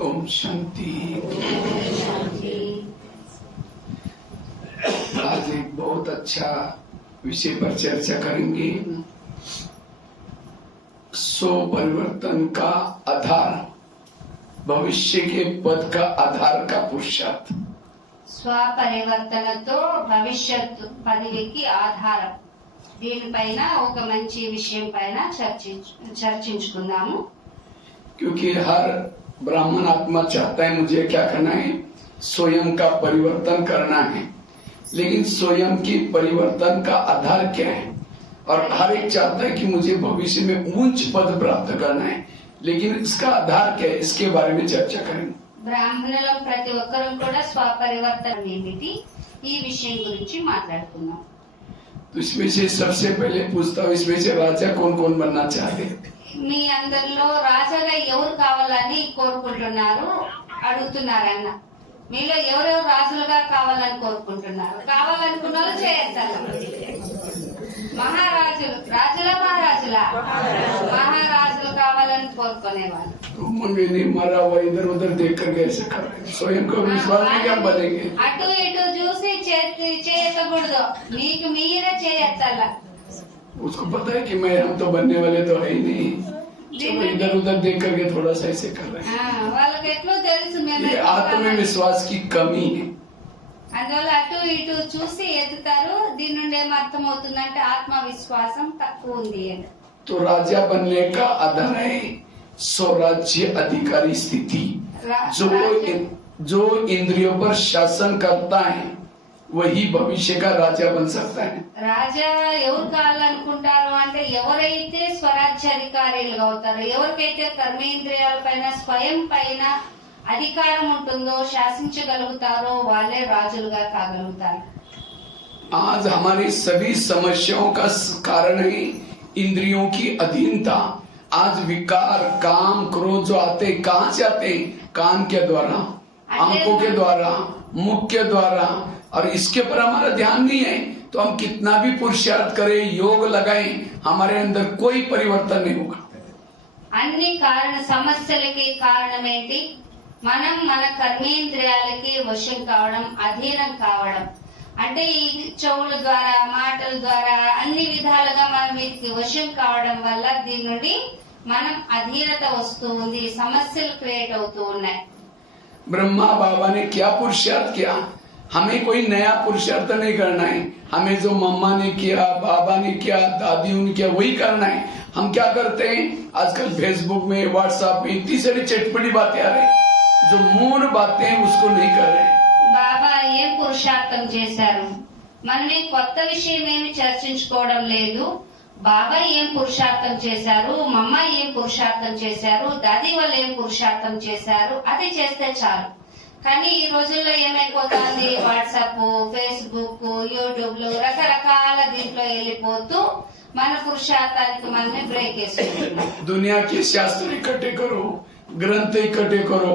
ओम शांति। आज एक बहुत अच्छा विषय पर चर्चा करेंगे। स्व परिवर्तन का आधार, भविष्य के पद का आधार का पुरुषार्थ। స్వపరివర్తనతో భవిష్యత్తు పదవికి ఆధారం. దీనిపైన ఒక మంచి విషయం పైన చర్చించుకుందాము. क्योंकि हर ब्राह्मण आत्मा चाहता है मुझे क्या करना है, स्वयं का परिवर्तन करना है। लेकिन स्वयं की परिवर्तन का आधार क्या है? और हर एक चाहता है कि मुझे भविष्य में उच्च पद प्राप्त करना है, लेकिन इसका आधार क्या है, इसके बारे में चर्चा करेंगे। బ్రాహ్మణుల ప్రతి ఒక్కరూ కూడా స్వపరివర్తన ఏమిటి, ఈ విషయం గురించి మాట్లాడుకుందాం. तो इसमें से सबसे पहले पूछता हूँ, इसमें से राजा कौन कौन बनना चाहते हैं? మీ అందరిలో రాజాగా ఎవరు కావాలని కోరుకుంటున్నారు అడుగుతున్నారన్న. మీలో ఎవరెవరు రాజులుగా కావాలని కోరుకుంటున్నారు? కావాలనుకున్న వాళ్ళు చేయొచ్చు. మహారాజులు, రాజుల మహారాజులా? మహారాజులు కావాలని కోరుకునేవాళ్ళు. नहीं मरा हुआ इधर उधर देख कर कैसे कर रहे हैं? स्वयं को विश्वास नहीं क्या बनेंगे? అటు ఇటు చూసి చేయకూడదు, మీకు మీరే చేయొచ్చల్లా. उसको पता है कि मैं हम तो बनने वाले तो है ही नहीं, चलो इधर उधर देख करके थोड़ा सा ऐसे कर रहे हैं। వాళ్ళకి ఎట్లా తెలుసు ये आत्मविश्वास की कमी है। అందువల్ల అటు ఇటు చూసి ఎదుగుతారు. దీని నుండి ఏం అర్థం అవుతుందంటే ఆత్మవిశ్వాసం తక్కువ ఉంది అని. तो राजा बनने का आधार है स्वराज्य अधिकारी स्थिति। जो इंद्रियों पर शासन करता है वही भविष्य का राजा बन सकता है। రాజా ఎవరు కావాలనుకుంటారు అంటే ఎవరైతే స్వరాజ్యాధికారులుగా అవుతారో, ఎవరికైతే కర్మేంద్రియాల పైన స్వయం పైన అధికారం ఉంటుందో, శాసించగలుగుతారో వాళ్ళే రాజులుగా కాగలుగుతారు. आज हमारी सभी समस्याओं का कारण है इंद्रियों की अधीनता। आज विकार, काम, क्रोध जो आते कहाँ से आते? कान के द्वारा, आंखों के द्वारा, मुख के द्वारा, और इसके पर हमारा ध्यान नहीं है तो हम कितना भी पुरुषार्थ करें, योग लगाएं, हमारे अंदर कोई परिवर्तन नहीं होगा। అన్ని కారణ సమస్యలకి కారణం ఏంటి? మనం మన కర్మేంద్రియాలకి వశం కావడం, అధీనం కావడం. అంటే ఈ చెవుల ద్వారా, మాటల ద్వారా అన్ని విధాలుగా మనం వీటికి వశం కావడం వల్ల దీని నుండి మనం అధీనత వస్తూ ఉంది, సమస్యలు క్రియేట్ అవుతూ ఉన్నాయి. ब्रह्मा बाबा ने क्या पुरुषार्थ किया? हमें कोई नया पुरुषार्थ नहीं करना है। हमें जो मम्मा ने किया, बाबा ने किया, दादियों ने किया वही करना है। हम क्या करते हैं आजकल फेसबुक में, व्हाट्सएप में इतनी सारी चटपटी बातें आ रही, जो मूल बातें उसको नहीं कर रहे। బాబా ఏం పురుషార్థం చేశారు? మనమే కొత్త విషయం ఏమి చర్చించుకోవడం లేదు. బాబా ఏం పురుషార్థం చేశారు, మమ్మ ఏం పురుషార్థం చేశారు, దాది వాళ్ళు ఏం పురుషార్థం చేశారు, అది చేస్తే చాలు. కానీ ఈ రోజుల్లో ఏమైపోతుంది, వాట్సాప్, ఫేస్బుక్, యూట్యూబ్ లో రకరకాల దీంట్లో వెళ్ళిపోతూ మన పురుషార్థానికి మనమే బ్రేక్ వేసుకుంటున్నాం. दुनिया के शास्त्र इकट्ठे करो, ग्रंथ इकट्ठे करो,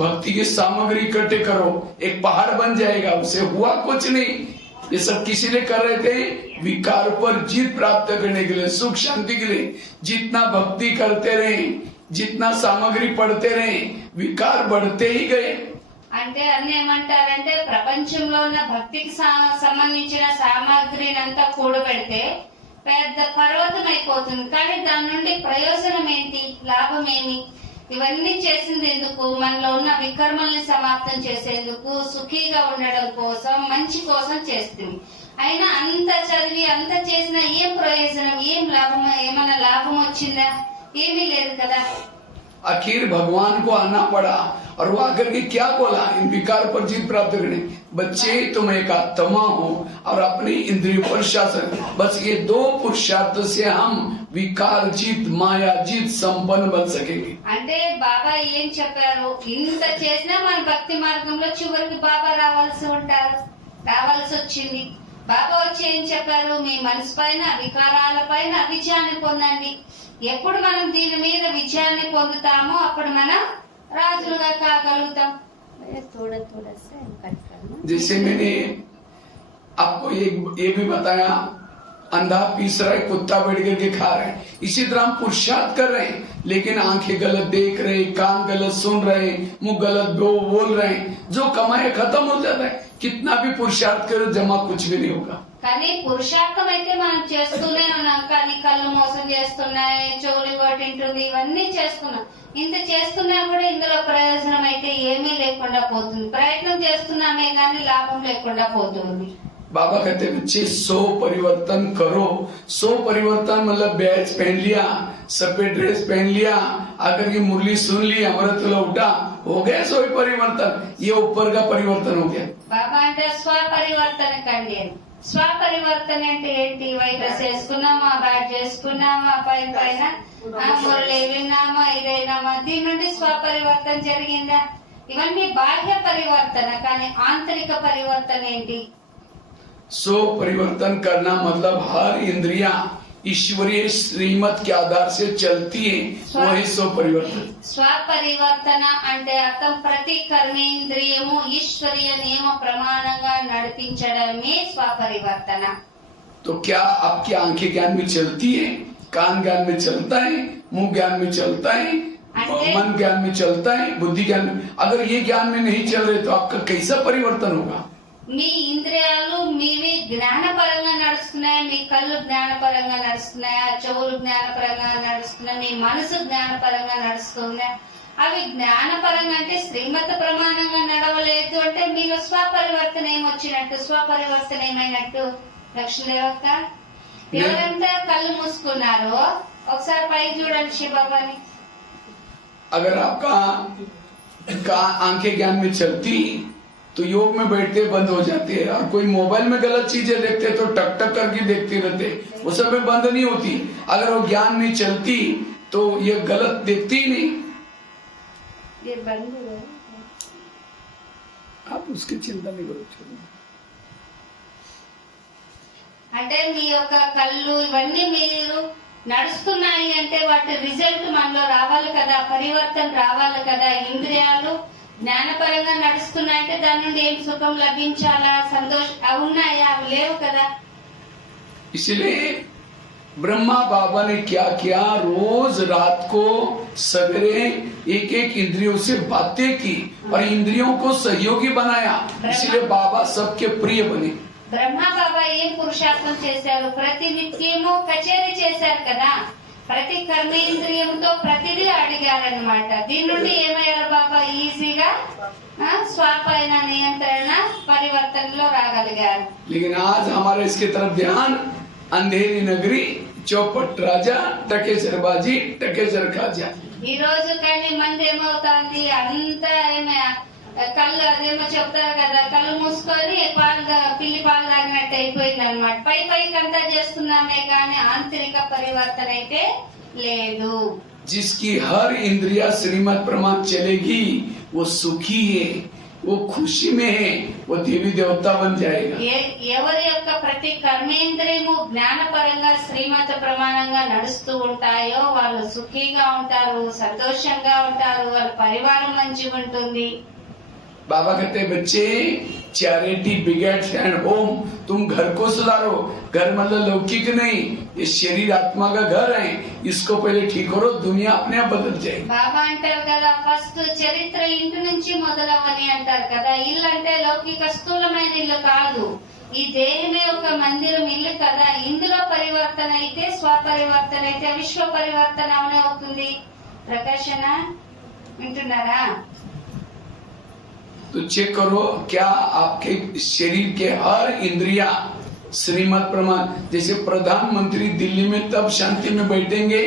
भक्ति की सामग्री इकट्ठे करो, एक पहाड़ बन जाएगा। उसे हुआ कुछ नहीं। ये सब किसी लिए कर रहे थे? विकार पर जीत प्राप्त करने के लिए, सुख शांति के लिए। जितना भक्ति करते रहे, जितना सामग्री पढ़ते रहे, विकार बढ़ते ही गए। అంటే అన్ని ఏమంటారంటే ప్రపంచంలో ఉన్న భక్తికి సంబంధించిన సామాగ్రిని అంతా కూడబెడితే పెద్ద పర్వతం అయిపోతుంది. కానీ దాని నుండి ప్రయోజనం ఏంటి, లాభం ఏమి? ఇవన్నీ చేసింది ఎందుకు? మనలో ఉన్న వికర్మల్ని సమాప్తం చేసేందుకు, సుఖీగా ఉండడం కోసం, మంచి కోసం చేస్తుంది. అయినా అంత చదివి అంత చేసినా ఏం ప్రయోజనం, ఏం లాభం? ఏమైనా లాభం వచ్చిందా? ఏమీ లేదు కదా. आखिर भगवान को आना पड़ा और वो आकर के क्या बोला? इन विकार पर जीत प्राप्त करने, बच्चे तुम एक आत्मा हो और अपनी इंद्रियों पर शासन। बस ये दो पुरुषार्थ से हम विकार जीत, माया जीत संपन्न बन सकेंगे। అంటే బాబా ఏం చెప్పారు? ఇంత చేసినా మన భక్తి మార్గంలో చివరికి బాబా రావాల్సి వచ్చింది. బాబా వచ్చి ఏం చెప్పారు? మీ మనసు పైన, వికారాల పైన విజయాన్ని పొందండి. ఎప్పుడు మనం దీని మీద విజయాన్ని పొందుతామో అప్పుడు మనం రాజులుగా కాగలుగుతాం. जैसे मैंने आपको ये भी बताया अंधा पीस रहा है, कुत्ता बैठ करके खा रहा है। इसी तरह हम पुरुषार्थ कर रहे हैं, लेकिन आंखें गलत देख रहे, कान गलत सुन रहे, मुंह गलत बोल रहे हैं, जो कमाए खत्म हो जाता है। कितना भी पुरुषार्थ करो, जमा कुछ भी नहीं होगा। కానీ పురుషార్థం అయితే మనం చేస్తూనే ఉన్నాం, కానీ కళ్ళు మోసం చేస్తున్నాయి, చెవులు కొట్టింటుంది, ఇవన్నీ చేస్తున్నాం. ఇంత చేస్తున్నా కూడా ఇందులో ప్రయోజనం అయితే ఏమీ లేకుండా పోతుంది. ప్రయత్నం చేస్తున్నామే కానీ లాభం లేకుండా పోతుంది. बाबा कहते बच्चे 100 परिवर्तन करो। 100 परिवर्तन मतलब बैच पहन लिया, सफेद ड्रेस पहन लिया, आकर की मुरली सुन ली, अमृतला उठा, हो गया 100 परिवर्तन। ये ऊपर का परिवर्तन हो गया। బాబా అంటే స్వపరివర్తన కండి. స్వపరివర్తన అంటే ఏంటి? వైట్ డ్రెస్ వేసుకున్నామా, బ్యాట్ చేసుకున్నామా, పైన మురళి విన్నామా, ఇదైనామా, దీని నుండి స్వపరివర్తన జరిగిందా? ఇవన్నీ బాహ్య పరివర్తన, కానీ ఆంతరిక పరివర్తన ఏంటి? 100 परिवर्तन करना मतलब हर इंद्रिया ईश्वरीय श्रीमत के आधार से चलती है, वही 100 परिवर्तन। స్వపరివర్తన అంటే అర్థం ప్రతి కర్మేంద్రియము ఈశ్వరీయ నియమ ప్రమాణంగా నడిపించడమే స్వపరివర్తన. तो क्या आपकी आंखें ज्ञान में चलती है, कान ज्ञान में चलता है, मुंह ज्ञान में चलता है, मन ज्ञान में चलता है, बुद्धि ज्ञान में? अगर ये ज्ञान में नहीं चल रहे तो आपका कैसा परिवर्तन होगा? మీ ఇంద్రియాలు మీవి జ్ఞానపరంగా నడుస్తున్నాయి, మీ కళ్ళు జ్ఞానపరంగా నడుస్తున్నాయా, చెవులు జ్ఞానపరంగా నడుస్తున్నాయి, మీ మనసు జ్ఞానపరంగా నడుస్తుందా? అవి జ్ఞానపరంగా అంటే శ్రీమత ప్రమాణంగా నడవలేదు అంటే మీలో స్వపరివర్తన ఏమొచ్చినట్టు, స్వపరివర్తన ఏమైనట్టు? లక్ష్మీదేవత ఎవరంతా కళ్ళు మూసుకున్నారో ఒకసారి పైకి చూడండి శివబాబాని. अगर आपका आंखें ज्ञान में चलती तो योग में बैठते बंद हो जाती है, और कोई मोबाइल में गलत चीजें देखते तो टक टक करके देखते रहते, वो सब में बंद नहीं होती। अगर वो ज्ञान नहीं चलती तो ये गलत देखती ही नहीं। ये बंद है, आप उसकी चिंता नहीं करो, छोड़ो। అంటే మీ యొక్క కళ్ళు ఇవన్నీ మీరు నడుస్తున్నాయి అంటే వాటి రిజల్ట్ మనలో రావాలి కదా, పరివర్తన రావాలి కదా. ఇంద్రియాలు జ్ఞానపరంగా నడుస్తున్నాయంటే దాని నుండి ఏం సుఖం లభించాలా, సంతోషం అవి ఉన్నాయా? అవి లేవు కదా. इसलिए ब्रह्मा बाबा ने क्या किया, रोज रात को सवेरे एक एक इंद्रियों से बातें की और इंद्रियों को सहयोगी बनाया, इसलिए बाबा सबके प्रिय बने। బ్రహ్మా బాబా ఏం పురుషార్థం చేశారు? ప్రతి నిత్యము కచేరీ చేశారు కదా, ప్రతి కర్మేంద్రియంతో ప్రతిదీ అడిగారనమాట. దీని నుండి ఏమయ్యారు బాబా? ఈజీగా స్వపైన నియంత్రణ పరివర్తనలో రాగలిగారు. लेकिन आज हमारे इसके तरफ ध्यान, अंधेरी नगरी, चौपट राजा, टकेसरबाजी, टकेसर खाजा। ఈ రోజు కానీ మంది ఏమవుతుంది, అంతా ఏమే కళ్ళు అదేమో చెప్తారు కదా, కళ్ళు మూసుకొని పిల్లి పాలు తాగినట్టు అయిపోయింది అనమాట. పైకి అంతా చేస్తున్నామే కానీ ఆంతరిక పరివర్తన అయితే లేదు. जिसकी हर इंद्रिया श्रीमत प्रमाण चलेगी वो सुखी है, वो खुशी में है, वो देवी देवता बन जाएगा। ఎవరి యొక్క ప్రతి కర్మేంద్రియము జ్ఞానపరంగా శ్రీమత ప్రమాణంగా నడుస్తూ ఉంటాయో వాళ్ళు సుఖీగా ఉంటారు, సంతోషంగా ఉంటారు, వాళ్ళ పరివారం మంచిగా ఉంటుంది. बाबा कहते बच्चे, चैरिटी बिगेट्स एंड होम, तुम घर को सुधारो। घर मतलब लौकिक नहीं, ये शरीर आत्मा का घर है, इसको पहले ठीक करो, दुनिया अपने आप बदल जाएगी। బాబా అంటారు కదా, ఫస్ట్ చరిత్ర ఇంటి నుంచి మొదలవని అంటారు కదా. ఇల్లు అంటే లౌకిక స్థూలమైన ఇల్లు కాదు, ఈ దేహమే ఒక మందిరం ఇల్లు కదా. ఇందులో పరివర్తన అయితే, స్వపరివర్తన అయితే విశ్వ పరివర్తన అవునే అవుతుంది. ప్రకాశన వింటున్నారా? तो चेक करो क्या आपके शरीर के हर इंद्रिया श्रीमत प्रमाण, जैसे प्रधानमंत्री दिल्ली में तब शांति में बैठेंगे,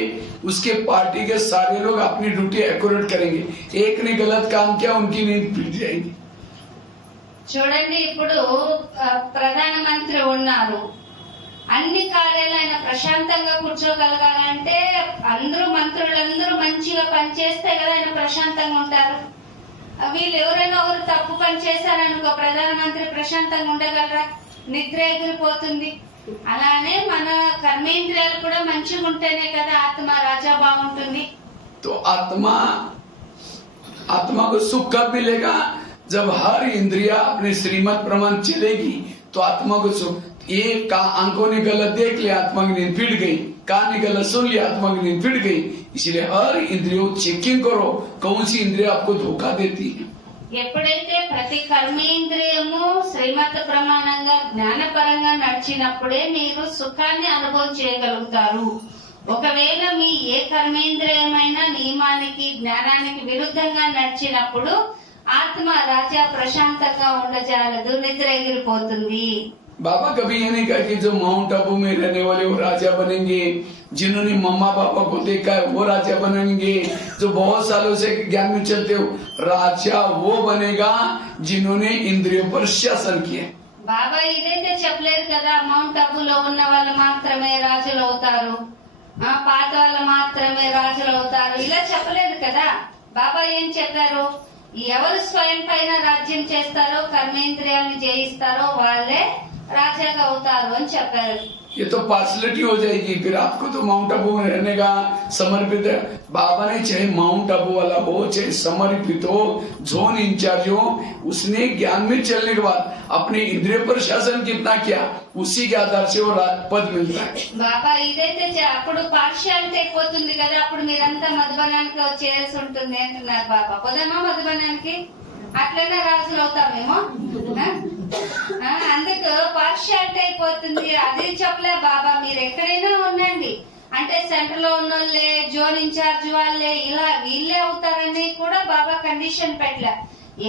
उसके पार्टी के सारे लोग अपनी ड्यूटी एक्यूरेट करेंगे, एक ने गलत काम किया उनकी नींद फिर जाएगी। చూడండి, ఇప్పుడు ప్రధానమంత్రి ఉన్నారు, అన్ని కార్యాలు ఆయన ప్రశాంతంగా కూర్చోగలగాలంటే అందరూ మంత్రులందరూ మంచిగా పనిచేస్తే కదా ఆయన ప్రశాంతంగా ఉంటారు. వీళ్ళు ఎవరైనా ఒకరు తప్పు పని చేశారనుకో ప్రధానమంత్రి ప్రశాంతంగా ఉండగలరా? నిద్ర ఎగిరిపోతుంది. అలానే మన కర్మేంద్రియాలు కూడా మంచిగా ఉంటేనే కదా ఆత్మ రాజా బాగుంటుంది. तो आत्मा को सुख कब मिलेगा? जब हर इंद्रिया अपने श्रीमत प्रमाण चलेगी तो आत्मा को सुख। ये आंखों ने गलत देख लिया, आत्मा की नींद फिट गई, कान ने गलत सुन लिया, आत्मा की नींद फिट गई। इसलिए हर इंद्रियों चेकिंग करो कौन सी इंद्रिय आपको धोखा देती है। ఎప్పుడైతే ప్రతి కర్మేంద్రియము శ్రీమత ప్రమాణంగా జ్ఞానపరంగా నడిచినప్పుడే మీరు సుఖాన్ని అనుభవం చేయగలుగుతారు. ఒకవేళ మీ ఏ కర్మేంద్రియమైనా నియమానికి జ్ఞానానికి విరుద్ధంగా నడిచినప్పుడు ఆత్మ రాజా ప్రశాంతంగా ఉండజాలదు, నిద్ర ఎగిరిపోతుంది. बाबा कभी ये नहीं कहा कि जो माउंट आबू में रहने वाले वो राजा बनेंगे, जिन्होंने मम्मा पापा को देखा है वो राजा बनेंगे, जो बहुत सालों से ज्ञान में चलते हो राजा वो बनेगा जिन्होंने इंद्रियों पर शासन किया। బాబా ఇదైతే చెప్పలేదు కదా, మౌంట్ అబులో ఉన్న వాళ్ళు మాత్రమే రాజులు అవుతారు, పాత వాళ్ళు మాత్రమే రాజులు అవుతారు, ఇలా చెప్పలేదు కదా. బాబా ఏం చెప్పారు, ఎవరు స్వయం పైన రాజ్యం చేస్తారో కర్మేంద్రియాలను జయిస్తారో వాళ్ళే రాజాగా అవుతారు అని చెప్పారు. ये तो पार्सलिटी हो जाएगी, फिर आपको तो माउंट आबू में रहने का समर्पित है। बाबा ने चाहे माउंट आबू वाला हो चाहे समर्पित हो, जोन इंचार्ज हो, उसने ज्ञान में चलने के बाद अपने इंद्रिय पर शासन कितना किया उसी के आधार से वो पद मिलता है। బాబా ఇదైతే అప్పుడు పార్షియాలిటీ అయిపోతుంది కదా, అప్పుడు మీరంతా మధుబనానికి వచ్చేయాల్సి ఉంటుంది అంటున్నారు బాబా. పోదామా మధుబనానికి, అట్లనే రాజులు అవుతామేమో. అందుకు పార్షియాలిటీ అయిపోతుంది. అది చెప్పలే బాబా, మీరు ఎక్కడైనా ఉండండి అంటే సెంటర్ లో ఉన్న వాళ్ళే, జోన్ ఇన్ఛార్జ్ వాళ్ళే, ఇలా వీళ్ళే అవుతారని కూడా బాబా కండిషన్ పెట్టలే.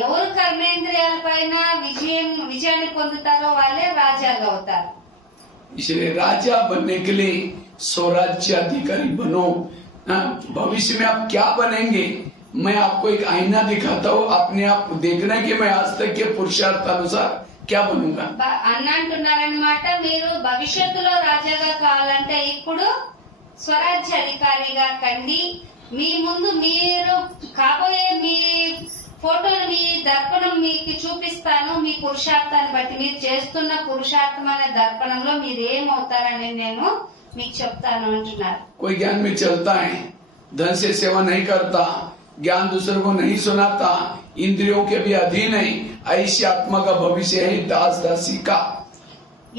ఎవరు కర్మేంద్రియాల పైన విజయాన్ని పొందుతారో వాళ్ళే రాజాగా అవుతారు. इसलिए राजा बनने के लिए स्वराज्य अधिकारी बनो। भविष्य में आप क्या बनेंगे, मैं आपको एक आईना दिखाता हूँ, अपने आप देखना कि मैं आज तक के पुरुषार्थ अनुसार क्या बनूंगा। అన్న అంటున్నారనమాట, మీరు భవిష్యత్తులో రాజాగా కావాలంటే ఇప్పుడు స్వరాజ్య అధికారిగా కండి. మీ ముందు మీరు కాబోయే మీ ఫోటోలు, మీ దర్పణం మీకు చూపిస్తాను. మీ పురుషార్థాన్ని బట్టి మీరు చేస్తున్న పురుషార్థమైన దర్పణంలో మీరు ఏమవుతారని నేను మీకు చెప్తాను అంటున్నారు. कोई ज्ञान में चलता है, धन से सेवा नहीं करता, ज्ञान दूसरों को नहीं सुनाता, इंद्रियों के भी अधीन है, ऐसी आत्मा का भविष्य है दास दासी का।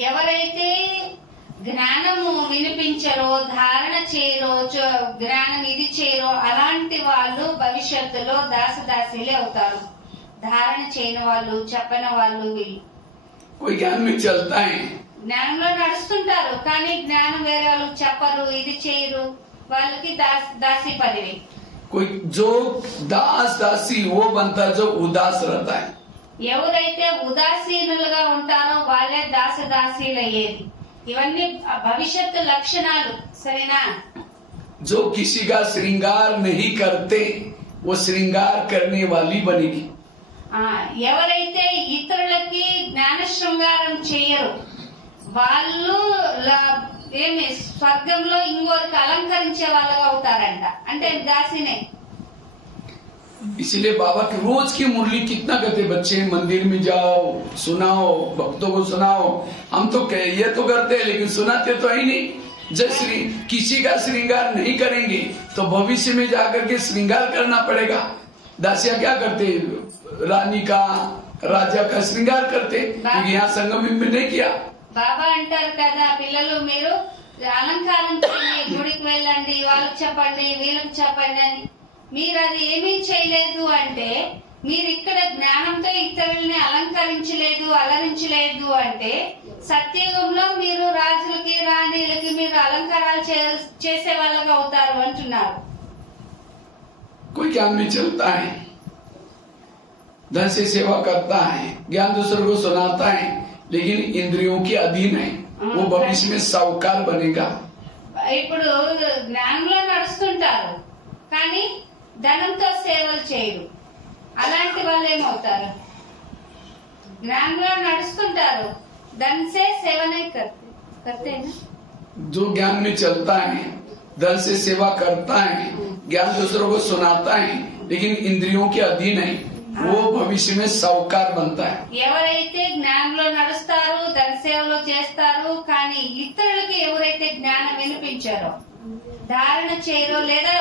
ఎవరైతే జ్ఞానము వినిపించరో, ధారణ చేయరో, జ్ఞానం ఇది చేయరో అలాంటి వాళ్ళు భవిష్యత్తులో దాసదాసీలే అవుతారు. ధారణ చేయని వాళ్ళు, చెప్పని వాళ్ళు వీళ్ళు. कोई ज्ञान में चलता है, జ్ఞానంలో నడుస్తుంటారు కానీ జ్ఞానం వేరే వాళ్ళకి చెప్పరు, ఇది చేయరు, వాళ్ళకి దాసి పదవి. कोई जो दास दासी वो बनता है जो उदास रहता है। ఎవరైతే ఉదాసీనులుగా ఉంటారో వాళ్ళే దాసదాసీలు అయ్యేది. ఇవన్నీ భవిష్యత్తు లక్షణాలు, సరేనా. जो किसी का श्रृंगार नहीं करते वो श्रृंगार करने वाली बनेगी। ఎవరైతే ఇతరులకి జ్ఞాన శృంగారం చేయరు వాళ్ళు ఏమి స్వర్గంలో ఇంకోరికి అలంకరించే వాళ్ళగా అవుతారంట, అంటే దాసినే. इसलिए बाबा की रोज की मुरली कितना कहते, बच्चे मंदिर में जाओ, सुनाओ, भक्तों को सुनाओ। हम तो ये तो करते हैं लेकिन सुनाते तो है नहीं। जब किसी का श्रृंगार नहीं करेंगे तो भविष्य में जाकर के श्रृंगार करना पड़ेगा। दासिया क्या करते, रानी का राजा का श्रृंगार करते, क्योंकि यहाँ संगम में नहीं किया। బాబా అంటారు కదా, పిల్లలు మీరు అలంకారం చేయండి, గుడికి వెళ్ళండి, వాళ్ళకి చెప్పండి, వీళ్ళకి చెప్పండి అని. మీరు అది ఏమీ చేయలేదు అంటే, మీరు ఇక్కడ జ్ఞానంతో ఇతరుల్ని అలంకరించలేదు, అలరించలేదు అంటే సత్యయుగంలో మీరు రాజులకి రాణిలకి మీరు అలంకారాలు చేసే వాళ్ళగా అవుతారు అంటున్నారు. कोई ज्ञान में चलता है, धन से सेवा करता है, ज्ञान दूसरों को सुनाता है, लेकिन इंद्रियों के अधीन है, वो भविष्य में साहूकार बनेगा। ఇప్పుడు జ్ఞానంలో నడుస్తుంటారు కానీ ధనంతో సేవలు చేయరు, అలాంటి వాళ్ళు ఏమవుతారు. జ్ఞానంలో నడుస్తుంటారు, धन से सेवा नहीं करते ना. जो ज्ञान में चलता है, धन से सेवा करता है, ज्ञान दूसरों को सुनाता है, लेकिन इंद्रियों के अधीन है, वो भविष्य में साहूकार बनता है. ఎవరైతే జ్ఞానంలో నడుస్తారు, ధన సేవలో చేస్తారు కానీ ఇతరులకు ఎవరైతే జ్ఞానం వినిపించారో, ధారణ చేయరో, లేదా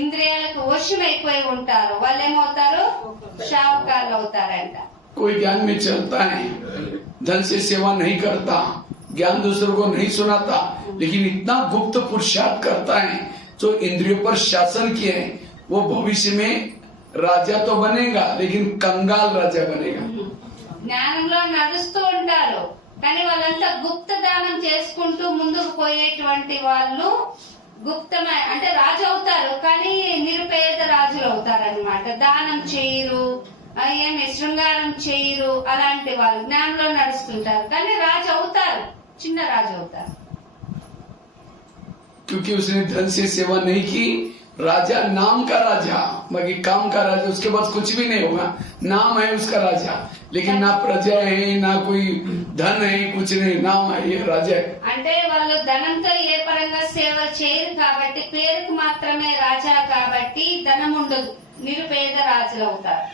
ఇంద్రియాలకు వశమైపోయి ఉంటారో వాళ్ళు ఏమవుతారు, షావుకారులు అవుతారంట. कोई ज्ञान में चलता है, धन से सेवा नहीं करता, ज्ञान दूसरों को नहीं सुनाता, लेकिन इतना गुप्त पुरुषार्थ करता है जो इंद्रियों पर शासन किए है, वो भविष्य में राजा तो बनेगा लेकिन कंगाल राजा बनेगा। జ్ఞానంలో నడుస్తూ ఉంటారు కానీ వాళ్ళంతా గుప్త దానం చేసుకుంటూ ముందుకు పోయేటువంటి వాళ్ళు గుప్తమైన అంటే రాజు అవుతారు కానీ నిరుపేద రాజులు అవుతారు అనమాట. దానం చేయరు, ఏమి శృంగారం చేయరు, అలాంటి వాళ్ళు జ్ఞానంలో నడుస్తుంటారు కానీ రాజు అవుతారు, చిన్న రాజు అవుతారు. क्योंकि उसने धन से सेवा नहीं की, राजा नाम का राजा, बाकी काम का राजा, उसके पास कुछ भी नहीं होगा, नाम है उसका राजा, लेकिन ना प्रजा है ना कोई धन है, कुछ नहीं, नाम है, ये राजा है. అంటే వాళ్ళు ధనంతో ఏ పరంగా సేవ చేయరు కాబట్టి పేరుకు మాత్రమే రాజా కాబట్టి ధనం ఉండదు, నిరుపేద రాజులు అవుతారు.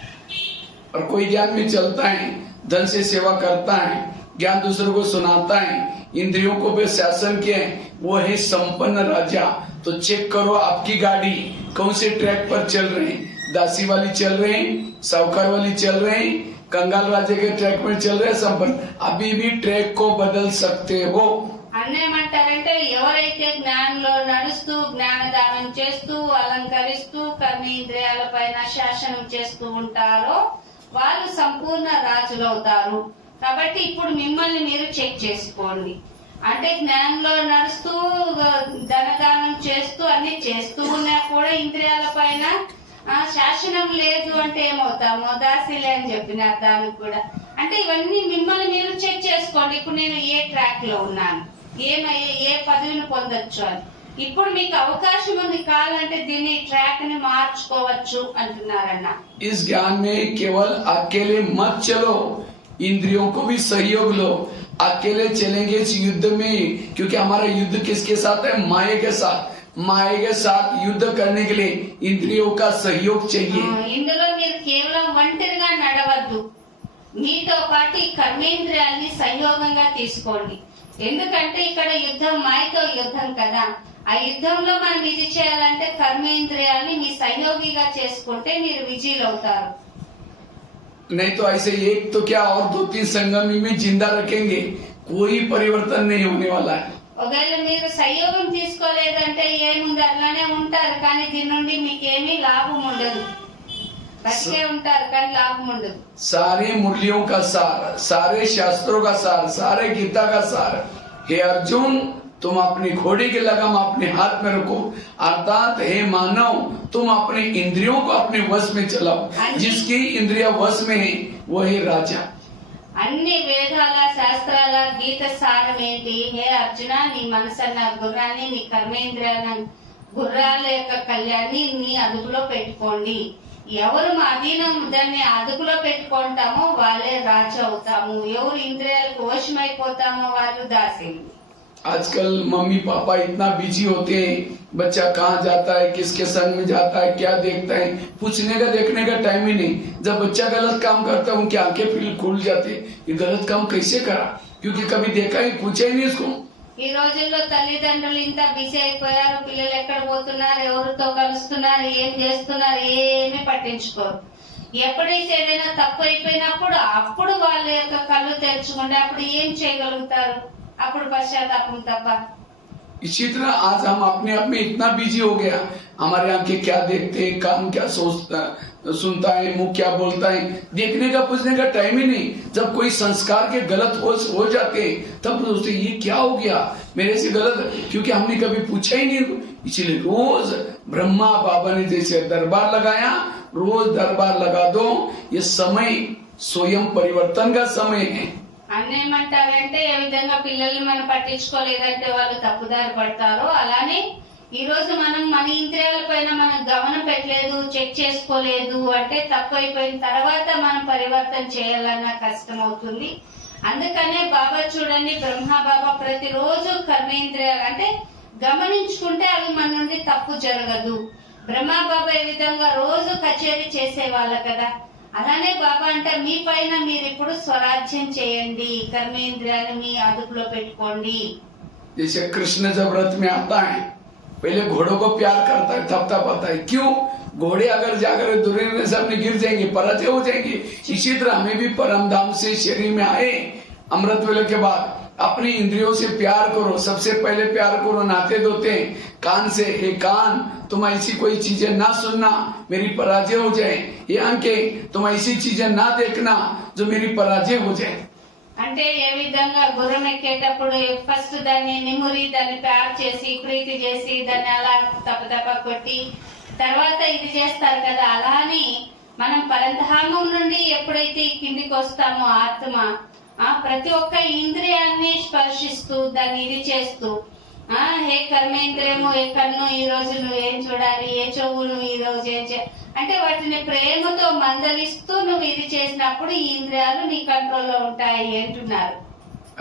और कोई ज्ञान में चलता है, धन से सेवा करता है, ज्ञान दूसरों को सुनाता है, इंद्रियों को भी शासन किया है, वो है संपन्न राजा. तो चेक करो आपकी गाड़ी कौन से ट्रैक पर चल रहे हैं, दासी वाली चल रहे हैं, साहूकार वाली चल रहे हैं, कंगाल राजा के ट्रैक पर चल रहे हैं, संपन्न. अभी भी ट्रैक को बदल सकते हो. అన్నేమంటారంటే ఎవరైతే జ్ఞానంలో నడుస్తూ జ్ఞానదానం చేస్తూ అలంకరిస్తూ కర్మేంద్రియాల పైన శాసనం చేస్తూ ఉంటారో వాళ్ళు సంపూర్ణ రాజులు అవుతారు. కాబట్టి ఇప్పుడు మిమ్మల్ని మీరు చెక్ చేసుకోండి. అంటే జ్ఞానంలో నడుస్తూ ధనదానం చేస్తూ అన్ని చేస్తూ ఉన్నా కూడా ఇంద్రియాల పైన శాసనం లేదు అంటే ఏమవుతామో దాసిలే అని చెప్పినారు. దానికి కూడా అంటే ఇవన్నీ మిమ్మల్ని మీరు చెక్ చేసుకోండి. ఇప్పుడు నేను ఏ ట్రాక్ లో ఉన్నాను, ఏ పదవిని పొందొచ్చు అని. ఇప్పుడు మీకు అవకాశం ఉంది, కావాలంటే దీన్ని ట్రాక్ ని మార్చుకోవచ్చు అంటున్నారన్న. इस ज्ञान में केवल अकेले मत चलो, इंद्रियों को भी सहयोग लो. अकेले चलेंगे इस युद्ध में, क्योंकि हमारा युद्ध किसके साथ है? माया के साथ. माया के साथ युद्ध करने के लिए इंद्रियों का सहयोग चाहिए. ఇందులో మీరు కేవలం ఒంటరిగా నడవద్దు, మీతో పాటు ఈ కర్మేంద్రియాల్ని సంయోగంగా తీసుకోండి. ఎందుకంటే ఇక్కడ యుద్ధం మాయతో యుద్ధం కదా. ఆ యుద్ధంలో మనం విజయం చేయాలంటే కర్మేంద్రియాల్ని మీ సహయోగిగా చేసుకుంటే మీరు విజయులు అవుతారు. नहीं तो ऐसे एक तो क्या और 2-3 संगमी में जिंदा रखेंगे, कोई परिवर्तन नहीं होने वाला है. ఒకవేళ మీరు సంయోగం తీసుకోలేదంటే ఏముంది, అట్లానే ఉంటారు కానీ దీని నుండి మీకేమీ లాభం ఉండదు. బతికే ఉంటారు కానీ లాభం ఉండదు. सारे मुरलियों का सार, सारे शास्त्रों का सार, सारे गीता का सार, हे अर्जुन तुम अपनी घोड़ी की लगाम अपने हाथ में रखो. अर्थात हे मानव तुम अपने इंद्रियों को अपने वश में चलाओ. जिसकी इंद्रिया वश में है वो है राजा. అన్ని వేదాల శాస్త్రాల గీత సారం ఏంటి? హే అర్జున, నీ మనసన్న గుర్రాన్ని, నీ కర్మేంద్రియాల గుర్రాల యొక్క కళ్యాణాన్ని నీ అదుపులో పెట్టుకోండి. ఎవరు మా అధీనం దాన్ని అదుపులో పెట్టుకుంటామో వాళ్ళే రాజు అవుతాము. ఎవరు ఇంద్రియాలకు వశమైపోతామో వాళ్ళు దాసీలు. आजकल मम्मी पापा इतना बिजी होते हैं, बच्चा कहाँ जाता है, किसके संग में जाता है, क्या देखता है, पूछने का देखने का टाइम ही नहीं. जब बच्चा गलत काम करता है उनकी आंखें फिर खुल जाती है, ये गलत काम कैसे करा, क्योंकि कभी देखा ही, पूछा ही नहीं इसको. ఈ రోజుల్లో తల్లిదండ్రులు ఇంత బిజీ అయిపోయారు. పిల్లలు ఎక్కడ పోతున్నారు, ఎవరితో కలుస్తున్నారు, ఏం చేస్తున్నారు, ఏమీ పట్టించుకోరు. ఎప్పుడైతే ఏదైనా తప్పు అయిపోయినప్పుడు అప్పుడు వాళ్ళ యొక్క కళ్ళు తెరుచుకుంటే అప్పుడు ఏం చేయగలుగుతారు? అప్పుడు పశ్చాత్తాపం తప్ప. इसी तरह आज हम अपने आप में इतना बिजी हो गया, हमारे आंखें क्या देखते हैं, कान क्या सोचता सुनता है, मुंह क्या बोलता है, देखने का पूछने का टाइम ही नहीं. जब कोई संस्कार के गलत हो जाते हैं तब सोचते ये क्या हो गया मेरे से गलत, क्योंकि हमने कभी पूछा ही नहीं. इसलिए रोज ब्रह्मा बाबा ने जैसे दरबार लगाया, रोज दरबार लगा दो. ये समय स्वयं परिवर्तन का समय है. అన్నేమంటారంటే ఏ విధంగా పిల్లల్ని మనం పట్టించుకోలేదంటే వాళ్ళు తప్పుదారి పడతారో అలానే ఈ రోజు మనం మన ఇంద్రియాల పైన మనం గమనం పెట్టలేదు, చెక్ చేసుకోలేదు అంటే తప్పు అయిపోయిన తర్వాత మనం పరివర్తన చేయాలన్న కష్టం అవుతుంది. అందుకనే బాబా చూడండి, బ్రహ్మ బాబా ప్రతిరోజు కర్మేంద్రియాలు అంటే గమనించుకుంటే అవి మన నుండి తప్పు జరగదు. బ్రహ్మ బాబా ఈ విధంగా రోజు కచేరీ చేసేవాళ్ళ కదా. అలానే బాబా అంటే మీ పైన మీరు ఇప్పుడు స్వరాజ్యం చేయండి, కర్మేంద్రియాన్ని మీ అదుపులో పెట్టుకోండి. जैसे कृष्ण जब रथ में आता है पहले घोड़ों को प्यार करता है, थपथपाता है. क्यों? घोड़े अगर जाकर दुर्योधन के सामने गिर जाएंगे, पराजय हो जाएंगे. इसी तरह हमें भी परम धाम से शरीर में आए अमृत वेले के बाद अपनी इंद्रियों से प्यार करो। सबसे पहले प्यार करो नाते धोते कान से। हे कान, तुम ऐसी कोई चीजें ना सुनना, मेरी पराजय हो जाए। ये आंखें, तुम ऐसी चीजें ना देखना जो मेरी पराजय हो जाए। అంటే ఏ విధంగా గుర్రం ఎక్కేటప్పుడు ఫస్ట్ దాన్ని నిమురి దాన్ని ప్యార్ చేసి ప్రీతి చేసి దాన్ని అలా తప్ప కొట్టి తర్వాత ఇది చేస్తారు కదా, అలానే మనం పరంధామం నుండి ఎప్పుడైతే కిందికి వస్తామో ఆత్మ ప్రతి ఒక్క ఇంద్రియాన్ని స్పర్శిస్తూ దాన్ని ఇది చేస్తూ ఏ కర్మేంద్రియము, ఏ కన్ను ఈ రోజు నువ్వు ఏం చూడాలి, ఏ చెవు నువ్వు ఈ రోజు ఏం అంటే వాటిని ప్రేమతో మందలిస్తూ నువ్వు ఇది చేసినప్పుడు ఈ ఇంద్రియాలు నీ కంట్రోల్లో ఉంటాయి అంటున్నారు.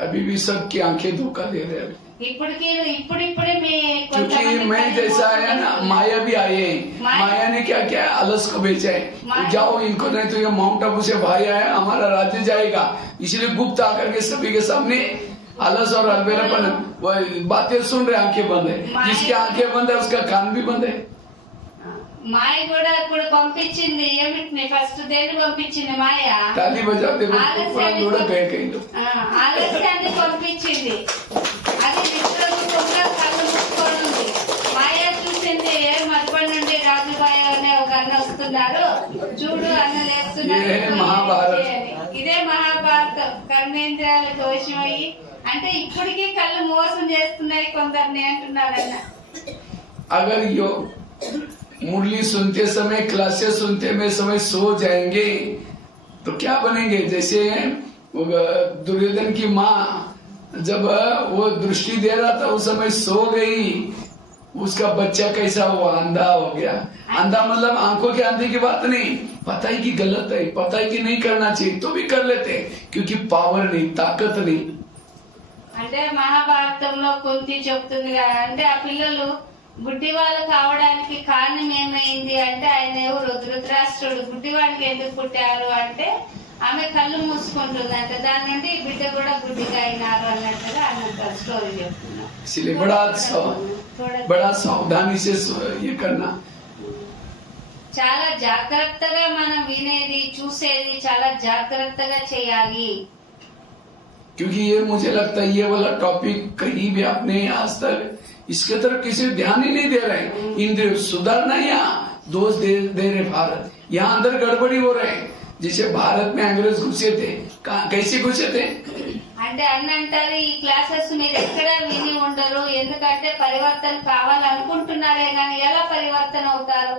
अभी भी सबकी आंखें धोखा दे रहे हैं। ఇప్పుడిప్పుడే మీ क्योंकि मैं जैसा है ना, माया भी आई है। माया ने क्या किया, आलस को बेचा है। जाओ इनको, नहीं तो ये माउंट आबू से भाई आया, हमारा राज्य जाएगा। इसलिए गुप्त आकर के सभी के सामने आलस और अलबेलापन बातें सुन रहे, आंखें बंद है। जिसकी आंखें बंद है उसका कान भी बंद है। మాయ కూడా ఇప్పుడు పంపించింది ఏమిటి, ఫస్ట్ దేని పంపించింది మాయ, ताली बजाते ఆలస్యాన్ని పంపించింది. అది విశ్వరూపంగా కళ్ళు మూసుకొని ఉంది. మాయ చూసింది, ఏ మధుబడి నుండి రాజుబాయి అనే ఒక అన్న వస్తున్నారు, చూడు అన్న లేస్తున్నారు. ఇదే మహాభారతం. కర్మేంద్రియాలకు వశమయ్యి అంటే ఇప్పటికీ కళ్ళు మోసం చేస్తున్నాయి కొందరిని అంటున్నారన్న. अगर यो मुरली सुनते समय, क्लासेस सुनते में समय सो जाएंगे तो क्या बनेंगे? जैसे दुर्योधन की माँ जब वो दृष्टि दे रहा था उस समय सो गई, उसका बच्चा कैसा हुआ, अंधा हो गया। अंधा मतलब आंखों के अंधे की बात नहीं, पता ही कि गलत है, पता ही कि नहीं करना चाहिए तो भी कर लेते, क्योंकि पावर नहीं, ताकत नहीं। అంటే మహాభారతంలో కుంతి చెప్తుంది కదా, అంటే ఆ పిల్లలు గుడ్డి వాళ్ళు కావడానికి కారణం ఏమైంది అంటే ఆయన ఎవరు, ధృతరాష్ట్రుడు. గుడ్డివాడికి ఎందుకు పుట్టారు అంటే ఆమె కళ్ళు మూసుకుంటుంది అంటే దాని నుండి బిడ్డ కూడా గుడ్డిగా అయినారు అన్నట్టుగా అన్నంత స్టోరీ చెప్తున్నా. इसलिए बड़ा सावधानी से ये करना। చాలా జాగ్రత్తగా మనం వినేది చూసేది చాలా జాగ్రత్తగా చేయాలి. क्योंकि ये मुझे लगता है ये वाला टॉपिक कहीं भी आपने आज तक इसके तरफ किसी ध्यान ही नहीं दे रहे। इंद्रिय सुधारना या दोष दे रहे भारत, यहाँ अंदर गड़बड़ी हो रहे। जैसे भारत में अंग्रेज घुसे थे, कैसे घुसे थे? అంటే అన్న అంటారు ఈ క్లాసెస్ మీరు ఎక్కడ విని ఉండరు, ఎందుకంటే పరివర్తన కావాలనుకుంటున్నారే కానీ ఎలా పరివర్తన అవుతారు?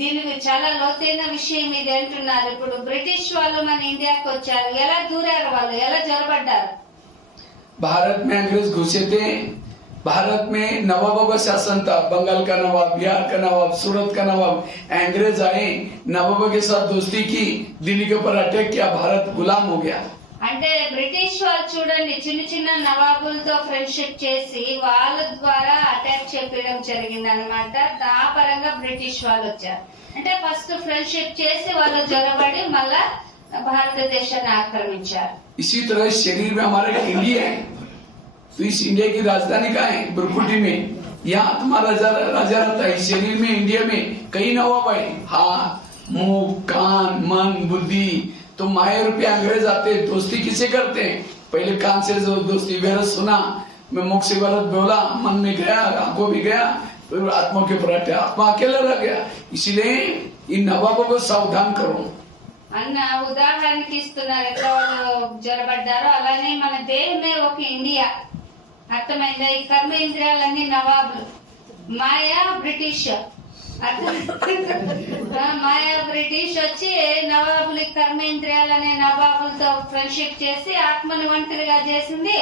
దీనికి చాలా లోతైన విషయం ఇది అంటున్నారు. ఇప్పుడు బ్రిటిష్ వాళ్ళు మన ఇండియాకి వచ్చారు, ఎలా దూరారు వాళ్ళు, ఎలా జొరబడ్డారు? भारत में अंग्रेज घुसे थे, भारत में नवाबों का शासन था, बंगाल का नवाब, बिहार का नवाब, सूरत का नवाब। अंग्रेज आए, नवाबों के साथ दोस्ती की, दिल्ली के ऊपर अटैक किया, भारत गुलाम हो गया। అంటే బ్రిటిష్ వాళ్ళు చూడండి చిన్న చిన్న నవాబులతో ఫ్రెండ్షిప్ చేసి వాళ్ళ ద్వారా అటాక్ చేయడం జరిగింది అనమాట. ఆ పరంగా బ్రిటిష్ వాళ్ళు వచ్చారు. అంటే ఫస్ట్ ఫ్రెండ్షిప్ చేసి వాళ్ళు జొరబడి మళ్ళా భారతదేశాన్ని ఆక్రమించారు. इसी तरह शरीर में हमारे इंडिया है, तो इस इंडिया की राजधानी कहाँ है? ब्रकुटी में। यहाँ आत्मा राजा रहता है। शरीर में इंडिया में कई नवाब है, हाथ, मुंह, कान, मन, बुद्धि। तो माया रूपी अंग्रेज आते, दोस्ती किसे करते हैं? पहले कान से दोस्ती वेरस सुना, मैं मुख से गलत बोला, मन में गया, आंखों में गया, फिर आत्मा के ऊपर हटा, आत्मा अकेला रह गया। इसलिए इन नवाबों को सावधान करो। అన్న ఉదాహరణకి ఇస్తున్నారు ఎట్లా వాళ్ళు జొరబడ్డారో, అలానే మన దేహమే ఒక ఇండియా. అర్థమైందా? ఈ కర్మేంద్రియాలన్నీ నవాబులు, మాయా బ్రిటిష్. మాయా బ్రిటిష్ వచ్చి నవాబులు కర్మేంద్రియాలనే నవాబులతో ఫ్రెండ్షిప్ చేసి ఆత్మను ఒంటరిగా చేసింది,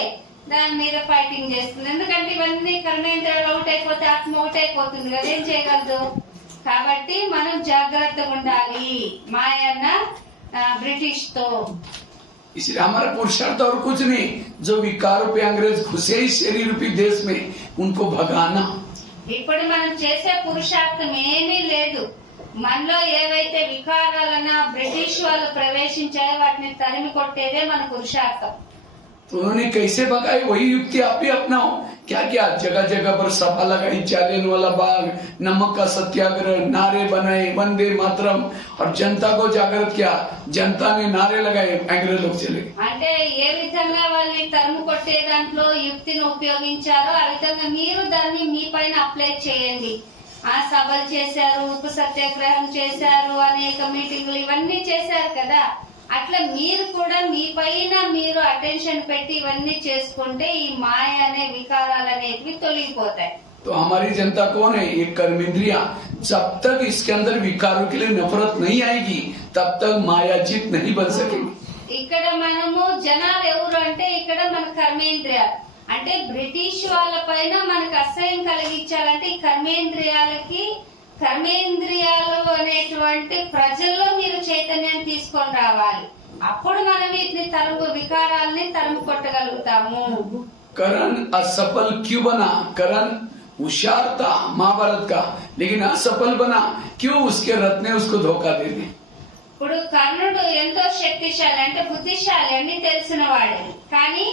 దాని మీద ఫైటింగ్ చేస్తుంది. ఎందుకంటే ఇవన్నీ కర్మేంద్రియాలు అవుట్ అయిపోతే ఆత్మ అవుట్ అయిపోతుంది కదా, ఏం చేయగలదు? కాబట్టి మనం జాగ్రత్తగా ఉండాలి మాయన్న బ్రిటిష్ తో. इसलिए हमारा पुरुषार्थ और कुछ नहीं, जो विकार रूपी अंग्रेज घुसे इस शरीर रूपी देश में, उनको भगाना। ఇప్పుడు మనం చేసే పురుషార్థం ఏమీ లేదు. మనలో ఏవైతే వికారాలన్నా బ్రిటిష్ వాళ్ళు ప్రవేశించాయో వాటిని తరిమి కొట్టేదే మన పురుషార్థం. तो उन्होंने कैसे भगाई, वही युक्ति आप भी अपनाओ। क्या क्या जगह जगह पर सभा लगाई, जालियनवाला बाग, नमक का सत्याग्रह, नारे बनाए वंदे मातरम, और जनता को जागृत किया। जनता ने नारे लगाए, अंग्रेज लोग चले गए। అంటే ఏ విధంగా వాళ్ళని తరుము కొట్టే దాంట్లో యుక్తిని ఉపయోగించారో ఆ విధంగా మీరు దాన్ని మీ పైన అప్లై చేయండి. ఆ సభలు చేశారు, ఉప్పు సత్యాగ్రహం చేశారు, అనేక మీటింగులు ఇవన్నీ చేశారు కదా. అట్లా మీరు కూడా మీ పైన మీరు అటెన్షన్ పెట్టి ఇవన్నీ చేసుకుంటే ఈ మాయ అనే వికారాలు అనేవి తొలగిపోతాయి. तो हमारी जनता कौन है? ये कर्मेंद्रिया। जब तक इसके अंदर विकारों के लिए नफरत नहीं आएगी तब तक माया जीत नहीं बन सकेगी। ఇక్కడ మనము జనాలు ఎవరు అంటే ఇక్కడ మన కర్మేంద్రియాలు, అంటే బ్రిటిష్ వాళ్ళ పైన మనకు అసహ్యం కలిగించాలంటే ఈ కర్మేంద్రియాలు అనేటువంటి ప్రజల్లో మీరు చైతన్యాన్ని తీసుకొని రావాలి. అప్పుడు మనం వీటిని వికారాలని తరుము కొట్టగలుగుతాము. करण असफल क्यों बना? करण होशियार था महाभारत का, लेकिन असफल बना क्यों? उसके रथ ने उसको धोखा दे दिया। ఇప్పుడు కర్ణుడు ఎంతో శక్తిశాలి, అంటే బుద్ధిశాలి, అన్ని తెలిసిన వాడే, కానీ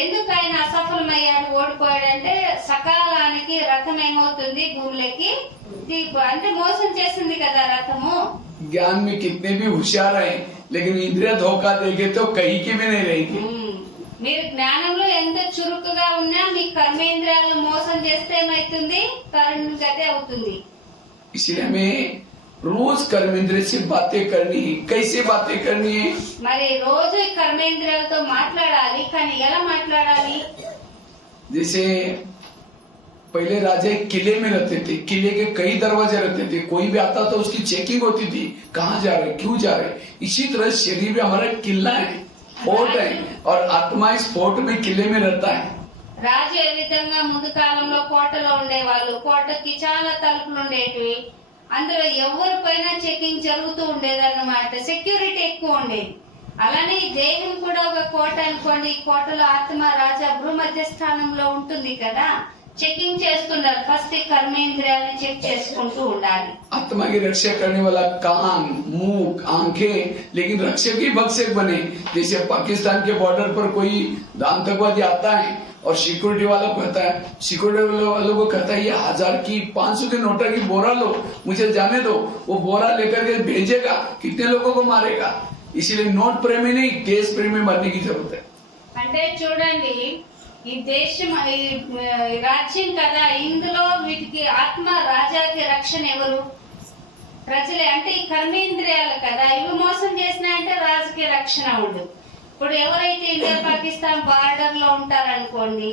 ఎందుకు ఆయన అసఫలమయ్యాడు, ఓడిపోయాడంటే సకాలానికి రథం ఏమవుతుంది భూమిలోకి అంటే మోసం చేసింది కదా రథము. ज्ञान में कितने भी होशियार है, लेकिन इंद्रिय धोखा देंगे तो कहीं की भी नहीं रहेगी। మీరు జ్ఞానంలో ఎంత చురుకుగా ఉన్నా మీ కర్మేంద్రియాలు మోసం చేస్తే ఏమైతుంది, కర్ణ గతే అవుతుంది. इसलिए हमें रोज कर्मेंद्रिय से बातें करनी है। कैसे बातें करनी है? మరి రోజు ఈ కర్మేంద్రియాలతో మాట్లాడాలి, కానీ ఎలా మాట్లాడాలి? जैसे पहले राजा एक किले में रहते थे, किले के कई दरवाजे रहते थे, कोई भी आता तो उसकी चेकिंग होती थी, कहाँ जा रहे, क्यों जा रहे। इसी तरह शरीर में हमारा किला है, फोर्ट है, और आत्मा इस फोर्ट में किले में रहता है। రాజు ఏ విధంగా ముందు కాలంలో కోటలో ఉండేవాళ్ళు, కోటకి చాలా తలుపులు ఉండేటివి, అందులో ఎవరిపైన చెకింగ్ జరుగుతూ ఉండేదన్నమాట, సెక్యూరిటీ ఎక్కువ ఉండేది. అలానే ఈ దేహం కూడా ఒక కోట అనుకోండి, ఈ కోటలో ఆత్మ రాజా భూమధ్య స్థానంలో ఉంటుంది కదా, చెకింగ్ చేస్తున్నారు. ఫస్ట్ ఈ కర్మేంద్రియాలను చెక్ చేసుకుంటూ ఉండాలి. आत्मा की रक्षा करने वाला कान, मुंह, आंखें, लेकिन रक्षक ही भक्षक बने। जैसे पाकिस्तान के बॉर्डर पर कोई आतंकवादी आता है और सिक्योरिटी वाला कहता है, सिक्योरिटी वालों को कहता है ये 1000 की 500 की नोटा की बोरा लो, मुझे जाने दो। वो बोरा लेकर के भेजेगा, कितने लोगों को मारेगा। इसीलिए नोट प्रेमी नहीं, देश प्रेमी बनने की जरूरत है। అంటే చూడండి, ఈ దేశం ఈ రాజ్యం కదా, ఇందులో వీటికి ఆత్మ రాజాకి రక్షణ ఎవరు? ప్రజలే. అంటే ఈ కర్మేంద్రియాలు కదా, ఇవి మోసం చేసినాయంటే రాజుకి రక్షణ ఉండదు. ఇప్పుడు ఎవరైతే ఇండియా పాకిస్తాన్ బార్డర్ లో ఉంటారనుకోండి,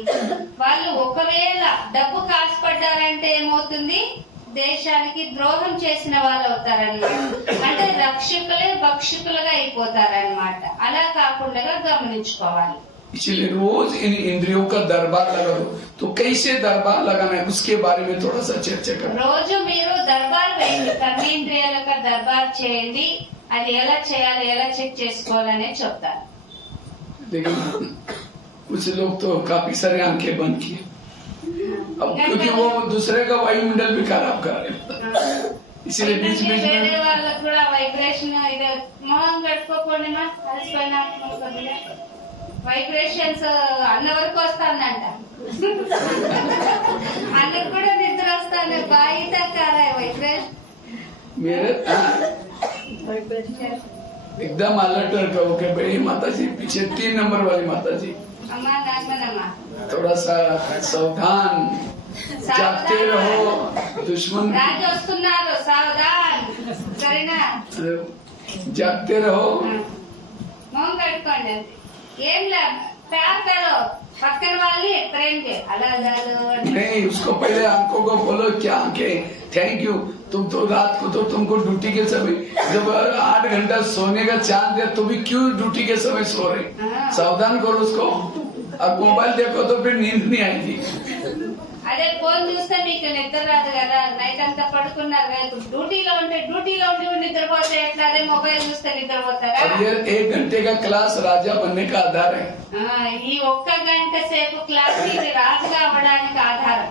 వాళ్ళు ఒకవేళ డబ్బు కాసుపడ్డారంటే ఏమవుతుంది, దేశానికి ద్రోహం చేసిన వాళ్ళు అవుతారన్నమాట. అంటే రక్షకులే భక్షకులుగా అయిపోతారన్నమాట. అలా కాకుండా గమనించుకోవాలి. इसलिए रोज इन इंद्रियों का दरबार लगा दो। तो कैसे दरबार लगाना है उसके बारे में थोड़ा सा चर्चा करें। రోజు మీరు దర్బార్ వేయండి, కర్మేంద్రియాలకు దర్బార్ చేయండి. అది ఎలా చేయాలి, ఎలా చెక్ చేసుకోవాలనే చెప్తాను. लेकिन कुछ लोग तो काफी सारे आंखें बंद किए, अब क्योंकि वो दूसरे का वायुमंडल भी खराब कर रहे हैं। इसलिए बीच बीच వేరే में వాళ్ళకు కూడా వైబ్రేషన్, ఇది మొహం కట్టుకోకుండా కలిసిపోయినా వైబ్రేషన్స్ అన్న వరకు వస్తానంట. అన్నకు కూడా నిద్ర వస్తాను, బాయి తక్కారా వైబ్రేషన్. मेरे एकदम अलर्ट रखो कि भाई माता जी पीछे 3 नंबर वाली माता जी, అమ్మా నాగమనమ్మా थोड़ा सा सावधान, जागते रहो। दुश्मन రాజు వస్తున్నారు, సావధాన్. సరేనా? जागते रहो। మొహం కట్టుకోండి. ఏం లే, ప్యార్ కరో, పక్కన వాళ్ళని ప్రేమ చే. అలా కాదు. नहीं, उसको पहले आंखों को बोलो क्या आंखें, थैंक यू। तुम तो रात को तो तुमको ड्यूटी के समय जब 8 घंटा सोने का चांस है, तो भी क्यों ड्यूटी के समय सो रहे। सावधान करो उसको। अब मोबाइल देखो तो फिर नींद नहीं आएगी। అదే ఫోన్ చూస్తే మీకు నిద్ర రాదు కదా, నైట్ అంతా పడుకున్నారు కదా. డ్యూటీలో ఉండి నిద్రపోతే ఎట్లా? అదే మొబైల్ చూస్తే నిద్రపోతారా? और ये 1 घंटे का क्लास राजा बनने का आधार है। ఈ 1 గంట సేపు క్లాస్ ఇది రాజుగా అవ్వడానికి ఆధారం.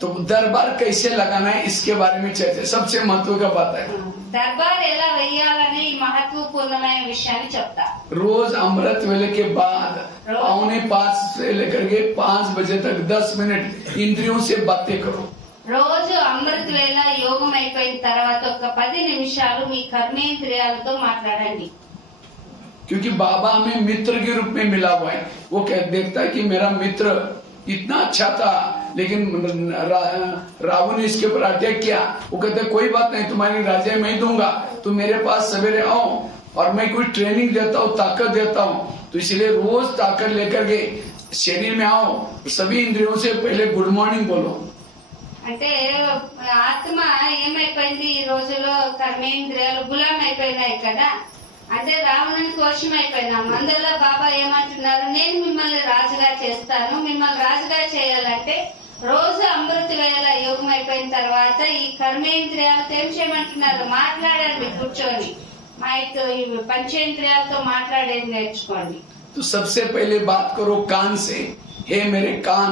तो दरबार कैसे लगाना है इसके बारे में चर्चा, सबसे महत्व का बात है। దర్బార్ ఎలా వెయ్యాలనే ఈ మహత్వపూర్ణమైన విషయాన్ని చెప్తా. रोज अमृत वेले के बाद 4:45 से लेकर के 5 बजे तक 10 मिनट इंद्रियों से बातें करो। రోజు అమృత వేళ యోగం అయిపోయిన తర్వాత ఒక 10 నిమిషాలు మీ కర్మేంద్రియాలతో మాట్లాడండి. क्योंकि बाबा हमें मित्र के रूप में मिला हुआ है। वो देखता है कि मेरा मित्र इतना अच्छा था, लेकिन रावण ने इसके ऊपर अटैक किया। वो कहते कोई बात नहीं, तुम्हारी राज्य मैं दूंगा, तुम मेरे पास सवेरे आओ और मैं कोई ट्रेनिंग देता हूँ, ताकत देता हूँ। तो इसलिए रोज ताकत लेकर के शरीर में आओ, सभी इंद्रियों से पहले गुड मॉर्निंग बोलो। అంటే ఆత్మ ఏమైపోయింది, ఈ రోజులో కర్మేంద్రియాలు గులాం అయిపోయినాయి కదా, అంటే రావణునికి వశం అయిపోయినాం. అందువల్ల బాబా ఏమంటున్నారు, నేను మిమ్మల్ని రాజుగా చేస్తాను. మిమ్మల్ని రాజుగా చేయాలంటే రోజు అమృత వేళ యోగం అయిపోయిన తర్వాత ఈ కర్మేంద్రియాలతో ఏం చేయమంటున్నారు, మాట్లాడండి కూర్చొని. ఈ పంచేంద్రియాలతో మాట్లాడేది నేర్చుకోండి. तो सबसे पहले बात करो कान से। हे मेरे कान,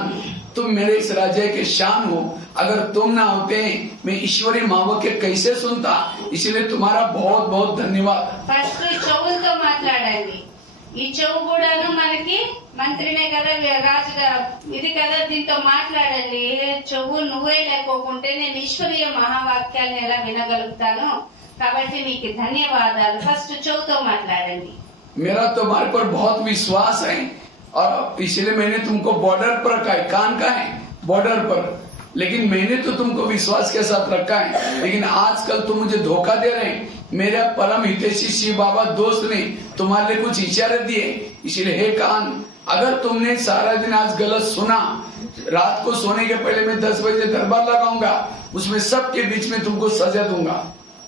तुम मेरे इस राज्य के शान हो। अगर तुम ना होते मैं ईश्वरी मावो के कैसे सुनता। इसलिए तुम्हारा बहुत बहुत धन्यवाद। ఫస్ట్ చెవులతో మాట్లాడండి. ఈ చెవు కూడాను మనకి మంత్రినే కదా, రాజుగా ఇది కదా, దీంతో మాట్లాడండి. చెవు నువ్వే లేకోకుంటే నేను ఈశ్వరీయ మహావాక్యాలను ఎలా వినగలుగుతాను. కాబట్టి మీకు ధన్యవాదాలు. ఫస్ట్ చెవుతో మాట్లాడండి. मेरा तुम्हारे पर बहुत विश्वास है और इसलिए मैंने तुमको बॉर्डर पर रखा है। कान का है बॉर्डर पर, लेकिन मैंने तो तुमको विश्वास के साथ रखा है। लेकिन आजकल तुम मुझे धोखा दे रहे हैं। मेरा परम हितैषी शिव बाबा दोस्त ने तुम्हारे लिए कुछ इशारे दिए। इसलिए हे कान, अगर तुमने सारा दिन आज गलत सुना, रात को सोने के पहले मैं 10 बजे दरबार लगाऊंगा, उसमें सबके बीच में तुमको सजा दूंगा।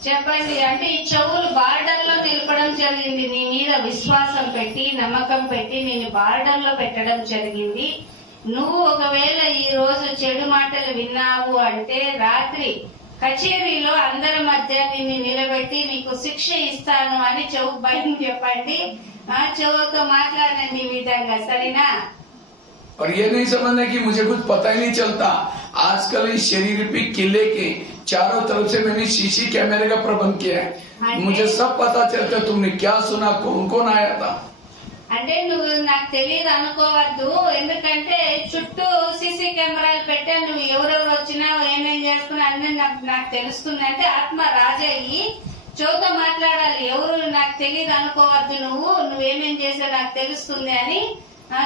చెప్పండి. అంటే ఈ చెవులు బార్డర్ లో నిలపడం జరిగింది. నీ మీద విశ్వాసం పెట్టి నమ్మకం పెట్టి నేను బార్డర్ లో పెట్టడం జరిగింది. నువ్వు ఒకవేళ ఈ రోజు చెడు మాటలు విన్నావు అంటే రాత్రి కచేరీలో అందరి మధ్య నిన్ను నిలబెట్టి నీకు శిక్ష ఇస్తాను అని చెవు భయం చెప్పండి. చెవుతో మాట్లాడండి ఈ విధంగా, సరేనా? और ये नहीं समझना कि मुझे कुछ पता ही नहीं चलता। आजकल इस शरीर पे किले के चारों तरफ से मैंने सीसी कैमरे का प्रबंध किया है। मुझे सब पता चलता है तुमने क्या सुना, कौन कौन आया था। అంటే నువ్వు నాకు తెలియదు అనుకోవద్దు, ఎందుకంటే చుట్టూ సీసీ కెమెరాలు పెట్టా. నువ్వు ఎవరెవరు వచ్చినా ఏమేం చేస్తున్నా అన్ని నాకు తెలుస్తుంది. అంటే ఆత్మ రాజయ్యి చెవుతో మాట్లాడాలి. ఎవరు నాకు తెలియదు అనుకోవద్దు, నువ్వేమేం చేసా నాకు తెలుస్తుంది అని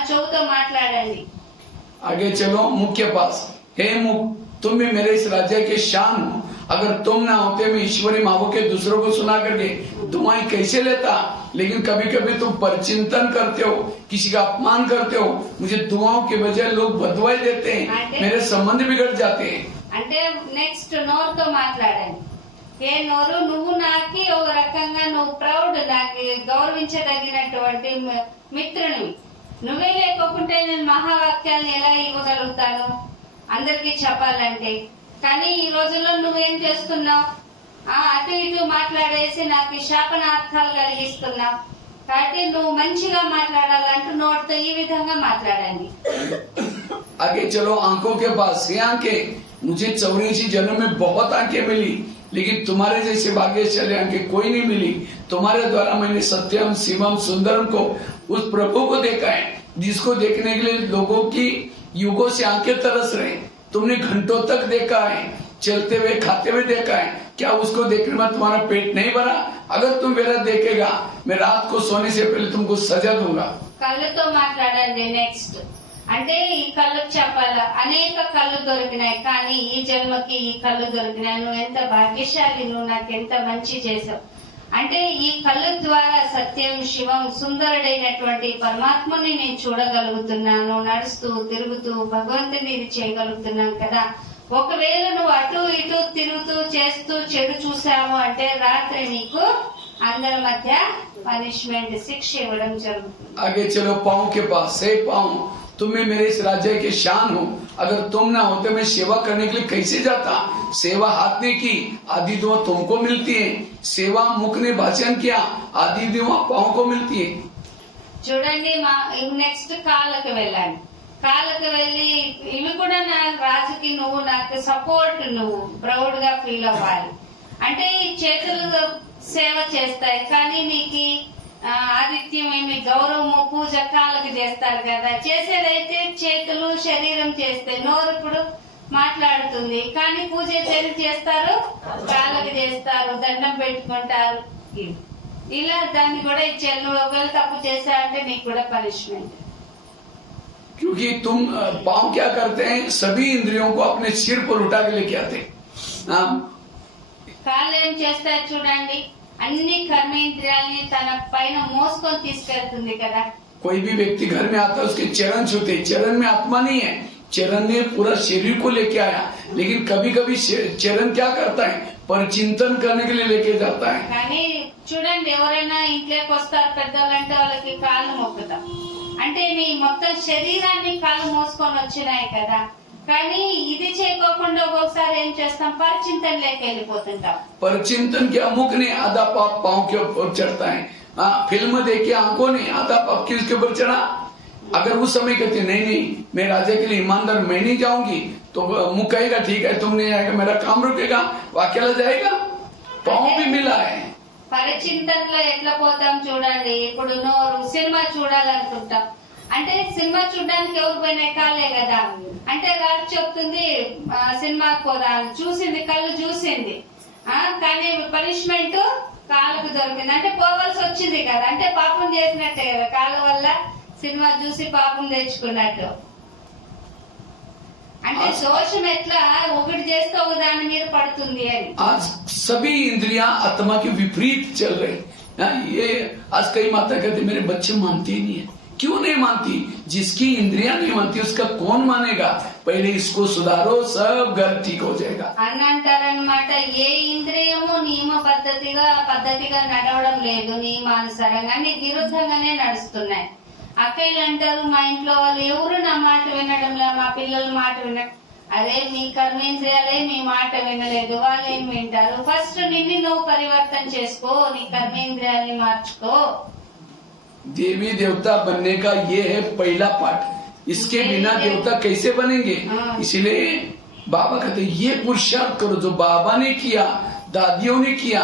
చెవుతో మాట్లాడండి. आगे चलो मुख्य पास। हे मुख, तुम भी मेरे इस राज्य के शान हो। अगर तुम ना होते मैं ईश्वरी मावो के दूसरों को सुना करके दुआएं कैसे लेता। लेकिन कभी कभी तुम परचिंतन करते हो, किसी का अपमान करते हो। मुझे दुआओं के बजाय लोग बदवाई देते हैं, मेरे संबंध बिगड़ जाते हैं। అంటే నెక్స్ట్ నోరుతో మాట్లాడండి. ఏ నోరు, నువ్వు నాకి ఒక రకంగా నువ్వు ప్రౌడ్, నాకు గౌరవించదగినటువంటి మిత్రుని. నువ్వే లేకోకుంటే నేను మహావాక్యాలను ఎలా ఇవ్వగలుగుతాను అందరికీ చెప్పాలంటే. కానీ ఈ రోజుల్లో నువ్వేం చేస్తున్నావు, అటు ఇటు మాట్లాడేసి నాకు శాపనార్థాలు కలిగిస్తున్నావు. కాబట్టి నువ్వు మంచిగా మాట్లాడాలంటూ నోటితో ఈ విధంగా మాట్లాడండి. आगे चलो आंखों के पास। ये आंखें, मुझे 84 जन्म में बहुत आंखें मिली, लेकिन तुम्हारे जैसे भाग्यशाली आंखें कोई नहीं मिली। तुम्हारे द्वारा मैंने सत्यम शिवम सुंदरम को, उस प्रभु को देखा है जिसको देखने के लिए लोगों की युगों से आंखें तरस रहे। तुमने घंटों तक देखा है, चलते हुए खाते हुए देखा है। क्या उसको देखने में तुम्हारा पेट नहीं भरा? अगर तुम मेरा देखेगा, मैं रात को सोने से पहले तुमको सजा दूंगा। కళ్ళతో మాట్లాడండి. నెక్స్ట్ అంటే ఈ కళ్ళకు చెప్పాలా, అనేక కళ్ళు దొరికినాయి కానీ ఈ జన్మకి ఈ కళ్ళు దొరికినాయి. నువ్వు ఎంత భాగ్యశాలి, నువ్వు నాకు ఎంత మంచి చేసావు. అంటే ఈ కళ్ళు ద్వారా సత్యం శివం సుందరుడైనటువంటి పరమాత్మని నేను చూడగలుగుతున్నాను. నడుస్తూ తిరుగుతూ భగవంతుని ఇది చేయగలుగుతున్నాను కదా. ఒకవేళ నువ్వు అటు ఇటు తిరుగుతూ చేస్తూ చెడు చూసావు అంటే రాత్రి నీకు అందరి మధ్య పనిష్మెంట్, శిక్ష ఇవ్వడం జరుగుతుంది. आगे चलो पाँव के पास। से पाँव, तुम भी मेरे इस राज्य के शान हो। अगर तुम ना होते मैं सेवा करने के लिए कैसे जाता। सेवा हाथ ने की, आदि दुआ तुमको मिलती है। सेवा मुख ने भाषण किया, आदि दुआ पाँव को मिलती है। చూడండి, నెక్స్ట్ కాళ్ళకి వెళ్ళండి. కాళ్ళకి వెళ్ళి ఇవి కూడా నా రాజుకి నువ్వు నాకు సపోర్ట్, నువ్వు ప్రౌడ్ గా ఫీల్ అవ్వాలి. అంటే ఈ చేతులు సేవ చేస్తాయి కానీ నీకు ఆదిత్యం ఏమి గౌరవము పూజ కాళ్ళకి చేస్తారు కదా, చేసేదైతే చేతులు శరీరం చేస్తే నోరు ఇప్పుడు మాట్లాడుతుంది కానీ పూజ చేతులు చేస్తారు, కాళ్ళకి చేస్తారు, దండం పెట్టుకుంటారు. ఇలా దాన్ని కూడా ఇచ్చారు. నువ్వు ఒకవేళ తప్పు చేశావంటే నీకు కూడా పనిష్మెంట్. क्योंकि तुम पांव क्या करते हैं, सभी इंद्रियों को अपने सिर पर उठा के लेके आते हैं। కాళ్ళు ఏం చేస్తారు చూడండి, అన్ని కర్మేంద్రియాలని తన పైన మోసుకొని తీసుకెళ్తుంది కదా. कोई भी व्यक्ति घर में आता है उसके चरण छूते, चरण में आत्मा नहीं है, चरण ने पूरा शरीर को लेके आया, लेकिन कभी कभी चरण क्या करता है, पर चिंतन करने के लिए लेके जाता है। కానీ చూడండి, ఎవరైనా ఇంట్లోకి వస్తారు పెద్దవాళ్ళంటే వాళ్ళకి కాళ్ళు మొక్కుతాం, అంటే నీ మొత్తం శరీరాన్ని కాళ్ళు మోసుకొని వచ్చినాయి కదా. కానీ ఇది చేయకోకుండా ఒక్కొక్కసారి ఏం చేస్తాం, పరిచింతనలోకి వెళ్ళిపోతుంటాం. पर चिंतन के अमुक ने आधा पाप पांव के ऊपर चढ़ता है। फिल्म देखे आंखों ने आधा पाप किसके ऊपर चढ़ा। अगर उस समय कहते नहीं नहीं मैं राजा के लिए ईमानदार, मैं नहीं जाऊंगी, तो मुंह कहेगा ठीक है तुम नहीं आएगा, मेरा काम रुकेगा, वाक्याला जाएगा। पांव भी मिला है। పరిచింతనలో ఎట్లా పోతాం చూడండి. ఇప్పుడు నోరు సినిమా చూడాలనుకుంటాం, అంటే సినిమా చూడడానికి ఎవరు పోయినా కాలే కదా. అంటే రాజు చెప్తుంది సినిమాకి పోదా, చూసింది కళ్ళు చూసింది, కానీ పనిష్మెంట్ కాళ్ళకు దొరికింది, అంటే పోవాల్సి వచ్చింది కదా. అంటే పాపం చేసినట్టే కదా, కాళ్ళ వల్ల సినిమా చూసి పాపం తెచ్చుకున్నట్టు. అంటే దోషం ఎట్లా ఒకటి చేస్తే ఒక దాని మీద పడుతుంది అని. आज सभी इंद्रियां आत्मा के विपरीत चल रही। ये आज कई माता कहती मेरे बच्चे मानते ही नहीं है। क्यों नहीं मानती? जिसकी इंद्रियां नहीं मानती उसका कौन मानेगा? पहले इसको सुधारो, सब घर ठीक हो जाएगा। అని అంటారనమాట. ఏ ఇంద్రియము నియమ పద్ధతిగా నడవడం లేదు, నియమానుసారంగా అన్ని విరుద్ధంగానే నడుస్తున్నాయి. అక్కయ్యలు అంటారు మా ఇంట్లో వాళ్ళు ఎవరు నా మాట వినడంలా, మా పిల్లల మాట అదే మీ కర్మేంద్రియాలే మీ మాట వినలేదు, వాళ్ళు ఏం వింటారు. ఫస్ట్ నిన్ను నువ్వు పరివర్తన చేసుకో, నీ కర్మేంద్రియాల్ని మార్చుకో. देवी देवता बनने का ये है पहला पाठ। इसके बिना देवता कैसे बनेंगे? इसलिए बाबा कहते ये पुरुषार्थ करो जो बाबा ने किया, दादियों ने किया।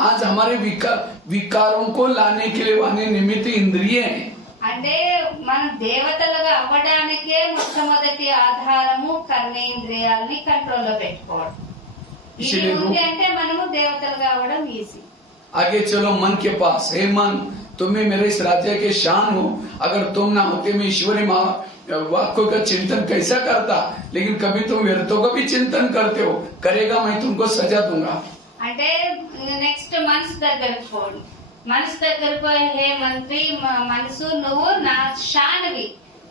आज हमारे विकारों को लाने के लिए वाने निमित्त इंद्रिय है। అంటే మన దేవతలుగా అవ్వడానికే మొట్టమొదటి ఆధారము కర్మేంద్రియాలని కంట్రోల్లో పెట్టుకోవడం. ఇది ఉంది అంటే మనము దేవతలుగా అవ్వడం ఈజీ. आगे चलो मन के पास। हे मन, तुम्हें मेरे इस राज्य के शान हो, अगर तुम ना होते मैं ईश्वरी वाक्यों का चिंतन कैसा करता। लेकिन कभी तुम व्यर्थों का भी चिंतन करते हो, करेगा मैं तुमको सजा दूंगा। అంటే నెక్స్ట్ మనసు దగ్గరకు పోండి. మనసు దగ్గరకు పోయి హే మంత్రి మనసు నువ్వు నా శానవి,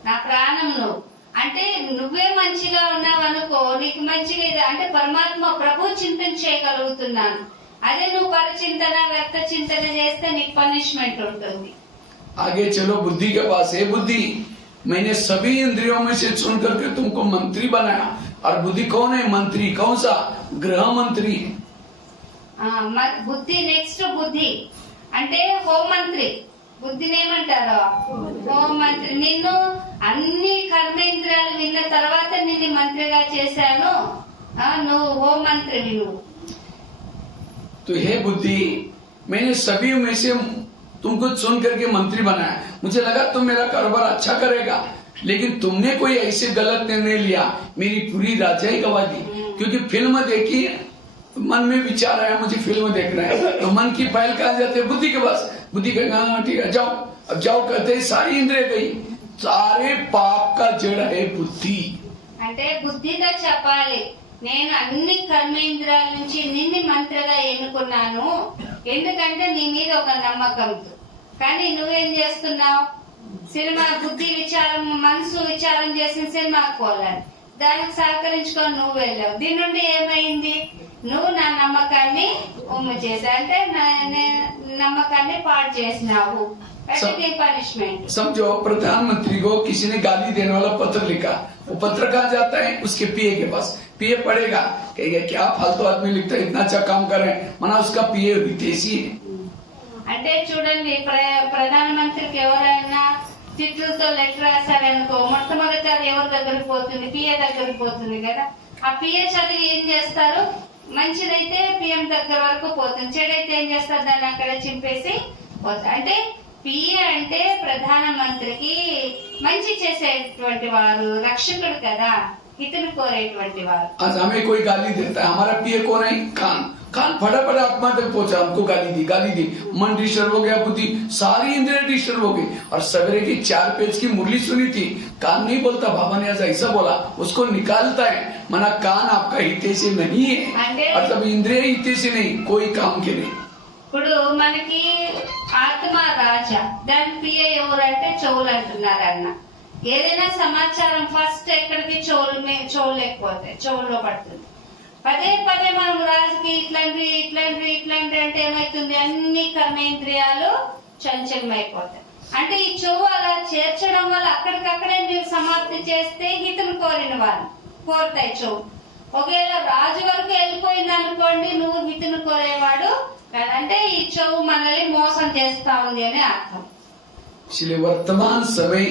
నా ప్రాణం నువ్వు, అంటే నువ్వే మంచిగా ఉన్నావు అనుకో, నీకు మంచిగా ఇది అంటే పరమాత్మ ప్రభు చింతన చేయగలుగుతున్నాను. అదే నువ్వు పరిచింతన వ్యక్త చింతన చేస్తే నీకు పనిష్మెంట్ ఉంటుంది. आगे चलो बुद्धि के पास। हे बुद्धि, मैंने सभी इंद्रियों में से चुन करके तुमको मंत्री बनाया। और बुद्धि कौन है? मंत्री। कौन सा? गृह मंत्री। బుద్ధి నెక్స్ట్ బుద్ధి అంటే హోంమంత్రి. బుద్ధిని ఏమంటారు? హోంమంత్రి. నిన్ను అన్ని కర్మేంద్రియాలు విన్న తర్వాత నిన్ను మంత్రిగా చేశాను, నువ్వు హోంమంత్రివి నువ్వు. तो हे बुद्धि, मैंने सभी में से तुमको चुन करके मंत्री बनाया। मुझे लगा तुम मेरा कारोबार अच्छा करेगा, लेकिन तुमने कोई ऐसे गलत निर्णय लिया, मेरी पूरी राजाई गवा दी। क्योंकि फिल्म देखी, मन में विचार आया मुझे फिल्म देखना है, तो मन की फाइल कहा जाते है बुद्धि के पास। बुद्धि कहेगा हाँ ठीक है जाओ, अब जाओ कहते सारी इंद्रिय गई। सारे पाप का जड़ है बुद्धि। అంటే బుద్ధితో చెప్పాలి, నేను అన్ని కర్మేంద్రియాల నుంచి నిన్ను మంత్రిగా ఎన్నుకున్నాను, ఎందుకంటే నీ మీద ఒక నమ్మకంతో. కానీ నువ్వేం చేస్తున్నావు? సినిమా బుద్ధి విచారం మనసు విచారం చేసిన సినిమాకు పోవాలి, దానికి సహకరించుకొని నువ్వు వెళ్ళావు. దీని నుండి ఏమైంది? నువ్వు నా నమ్మకాన్ని ఉమ్ము చేసా, అంటే నమ్మకాన్ని పాడు చేసినావు. पनिशमेंट। समझो प्रधानमंत्री को किसी ने गाली देने वाला पत्र लिखा, वो पत्र कहाँ जाता है? उसके पीए के पास। पीए पढ़ेगा, कहेगा क्या फालतू आदमी लिखता है, इतना अच्छा काम कर रहे हैं, मना उसका पीए विदेशी है। అంటే చూడండి, ప్రధానమంత్రికి ఎవరైనా తిట్లతో లెటర్ రాశారనుకో, మొట్టమొదట అది ఎవరి దగ్గరికి పోతుంది? పిఏ దగ్గరికి పోతుంది కదా. ఆ పిఏ చదివి ఏం చేస్తారు? మంచిదైతే పిఎం దగ్గర వరకు పోతుంది, చెడైతే ఏం చేస్తారు? దాన్ని అక్కడ చింపేసి పోతుంది. అంటే పిఏ అంటే ప్రధానమంత్రికి మంచి చేసేటువంటి వారు, రక్షకుడు కదా, హితులు కోరేటువంటి వారు. आज हमें कोई गाली देता है, हमारा पीए कौन है? कान फटाफट आत्मा तक पहुंचा, हमको गाली दी। मन डिस्टर्ब हो गया, बुद्धि सारी इंद्रियां डिस्टर्ब हो गई। और सवेरे की 4 पेज की मुरली सुनी थी, कान नहीं बोलता, बाबा ने ऐसा बोला, उसको निकालता है। मना कान आपका हितैषी नहीं है, और तब इंद्रिय हितैषी नहीं, कोई काम के नहीं। ఇప్పుడు మనకి ఆత్మ రాజా, దాని పిఏ ఎవరంటే చెవులు అంటున్నారు అన్న. ఏదైనా సమాచారం ఫస్ట్ ఎక్కడికి చెవులు లేకపోతే చెవుల్లో పడుతుంది. పదే పదే మనం రాజుకి ఇట్లాంటి అంటే ఏమైతుంది? అన్ని కర్మేంద్రియాలు చంచలమైపోతాయి. అంటే ఈ చెవు అలా చేర్చడం వల్ల అక్కడికక్కడే మీరు సమాప్తి చేస్తే హితులు కోరిన వాళ్ళు కోరుతాయి చెవు. ఒకవేళ రాజు వరకు వెళ్ళిపోయింది అనుకోండి, నువ్వు హితులు కోరేవాడు అంటే ఈ చెవు మనల్ని మోసం చేస్తా ఉంది అని అర్థం. इसलिए वर्तमान समय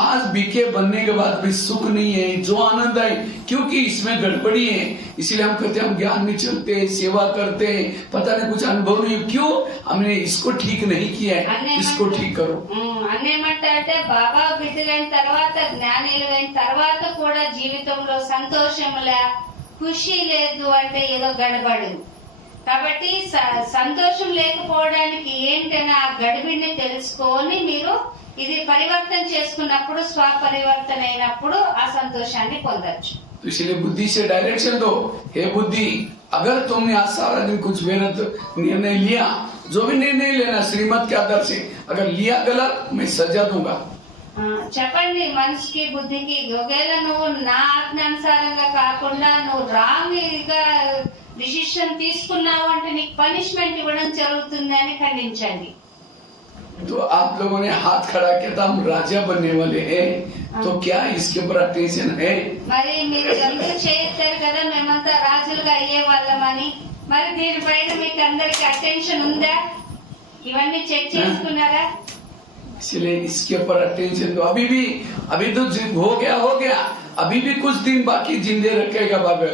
आज बीके बनने के बाद भी सुख नहीं है, जो आनंद है, क्योंकि इसमें गड़बड़ी है। इसलिए हम कहते हैं हम ज्ञान में चलते हैं, सेवा करते हैं, पता नहीं कुछ अनुभव नहीं, क्यों? हमने इसको ठीक नहीं किया है, इसको ठीक करो। అన్నేమంటే బాబా బిడ్డలైన తర్వాత, జ్ఞానులైన తర్వాత కూడా జీవితంలో సంతోషంలా ఖుషి లేదు అంటే ఏదో గడబడు. కాబట్టి సంతోషం లేకపోవడానికి ఏంటనే ఆ గడిబిడిని తెలుసుకొని మీరు ఇది పరివర్తన చేసుకున్నప్పుడు, స్వపరివర్తన అయినప్పుడు ఆ సంతోషాన్ని పొందొచ్చు. इसलिए बुद्धि से डायरेक्शन दो, हे बुद्धि, अगर तुमने आज सारा दिन कुछ मेहनत निर्णय लिया, जो भी निर्णय लेना श्रीमत के आधार से, अगर लिया गलत, मैं सजा दूंगा। చెప్పండి మనసుకి, బుద్ధికి, ఒకవేళ నువ్వు నా ఆజ్ఞానుసారంగా కాకుండా నువ్వు రాంగ్ గా డిసిషన్ తీసుకున్నావు అంటే నీకు పనిష్మెంట్ ఇవ్వడం జరుగుతుంది అని ఖండించండి. तो आप लोगों ने हाथ खड़ा किया था, हम राजा बनने वाले हैं, तो क्या इसके ऊपर अटेंशन है? మరి మీరు అందరూ చేస్తారు కదా, మేమంతా రాజులుగా అయ్యే వాళ్ళమని. మరి దీనిపైన మీకు అందరికి అటెన్షన్ ఉందా? ఇవన్నీ చెక్ చేసుకున్నారా? इसलिए इसके ऊपर अटेंशन दो। अभी तो हो गया, अभी भी कुछ दिन बाकी जिंदे रखेगा बाबा,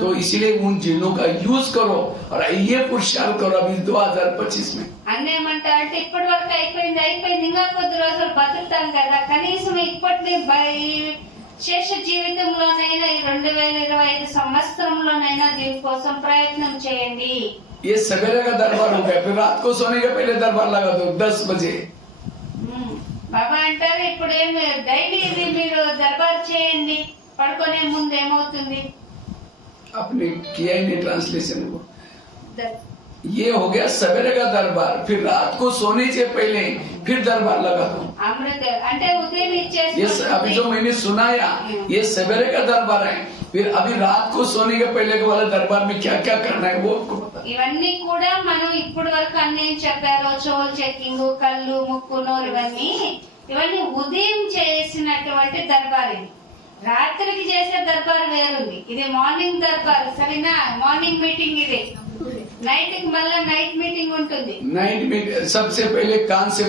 तो इसलिए उन जिनों का यूज करो और ये पुरुषार्थ करो अभी 2025 में। అన్నేమంటా అంటే ఇప్పటి వరకు అయిపోయింది, ఇంకా కొద్ది రోజులు బతుకుతాం కదా, కనీసం ఇప్పటి శేష జీవితంలోనైనా ఈ 2025 సంవత్సరంలోనైనా దీనికోసం ప్రయత్నం చేయండి. ये सवेरे का दरबार हो गया, फिर रात को सोने के पहले दरबार लगा दो 10 बजे। బాబా అంటారు ఇప్పుడు ఏమి డైలీ ఇది మీరు దర్బార్ చేయండి, పడుకునే ముందు ఏమవుతుంది? आपने किया ही नहीं ट्रांसलेशन को। ये हो गया सवेरे का दरबार, फिर रात को सोने से पहले फिर दरबार लगा दो। అమృత అంటే ఉదయం ये ఇచ్చేసి अभी जो मैंने सुनाया, ये सवेरे का दरबार है, फिर अभी रात को सोने के पहले के वाला दरबार में क्या क्या करना है वो आपको पता। ఇవన్నీ కూడా మనం ఇప్పటి వరకు అన్ని ఏం చెప్పారో, చెవులు చెక్కింగ్, కళ్ళు, ముక్కు, నోరు, ఇవన్నీ ఉదయం చేసినటువంటి దర్బార్. ఇది రాత్రికి చేసే దర్బార్ వేరుంది, ఇది మార్నింగ్ దర్బార్. సరేనా? మార్నింగ్ మీటింగ్ ఇది, నైట్ కి మళ్ళా నైట్ మీటింగ్ ఉంటుంది. नाइट में सबसे पहले कान से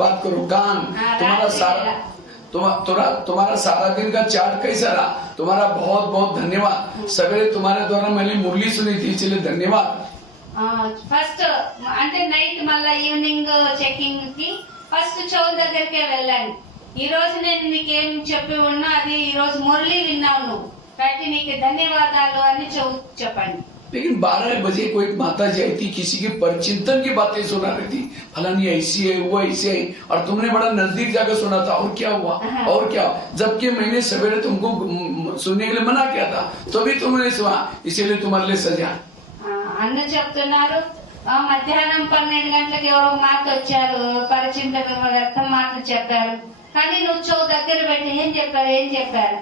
बात करो। कान तुम्हारा सारा दिन का चार्ट कैसा रहा? तुम्हारा बहुत बहुत धन्यवाद। सवेरे तुम्हारे द्वारा मैंने मुरली सुनी थी, इसलिए धन्यवाद। ఫస్ట్ అంటే నైట్ మళ్ళా ఈవినింగ్ చెకింగ్ కి ఫస్ట్ చెవుల దగ్గరికే వెళ్ళండి. ఈ రోజు నేను నీకేం చెప్పి ఉన్నా అది ఈ రోజు మురళి విన్నావు నువ్వు, కాబట్టి నీకు ధన్యవాదాలు అని చెప్పండి. लेकिन 12 बजे कोई माता जी आई थी, किसी के परिचिंतन की बातें सुना रही थी, फलानी ऐसी है, वो ऐसे है, और तुमने बड़ा नजदीक जाकर सुना था, और क्या हुआ और क्या, जबकि मैंने सवेरे तुमको सुनने के लिए मना किया था, तो भी तुमने सुना, इसीलिए तुम्हारे लिए सजा। అన్న చెప్తున్నారు మధ్యాహ్నం 12 గంటలకు ఎవరో మాట వచ్చారు, పరిచింతన అర్థం మాటలు చెప్పారు, కానీ నువ్వు చెవు దగ్గర పెట్టి ఏం చెప్పారు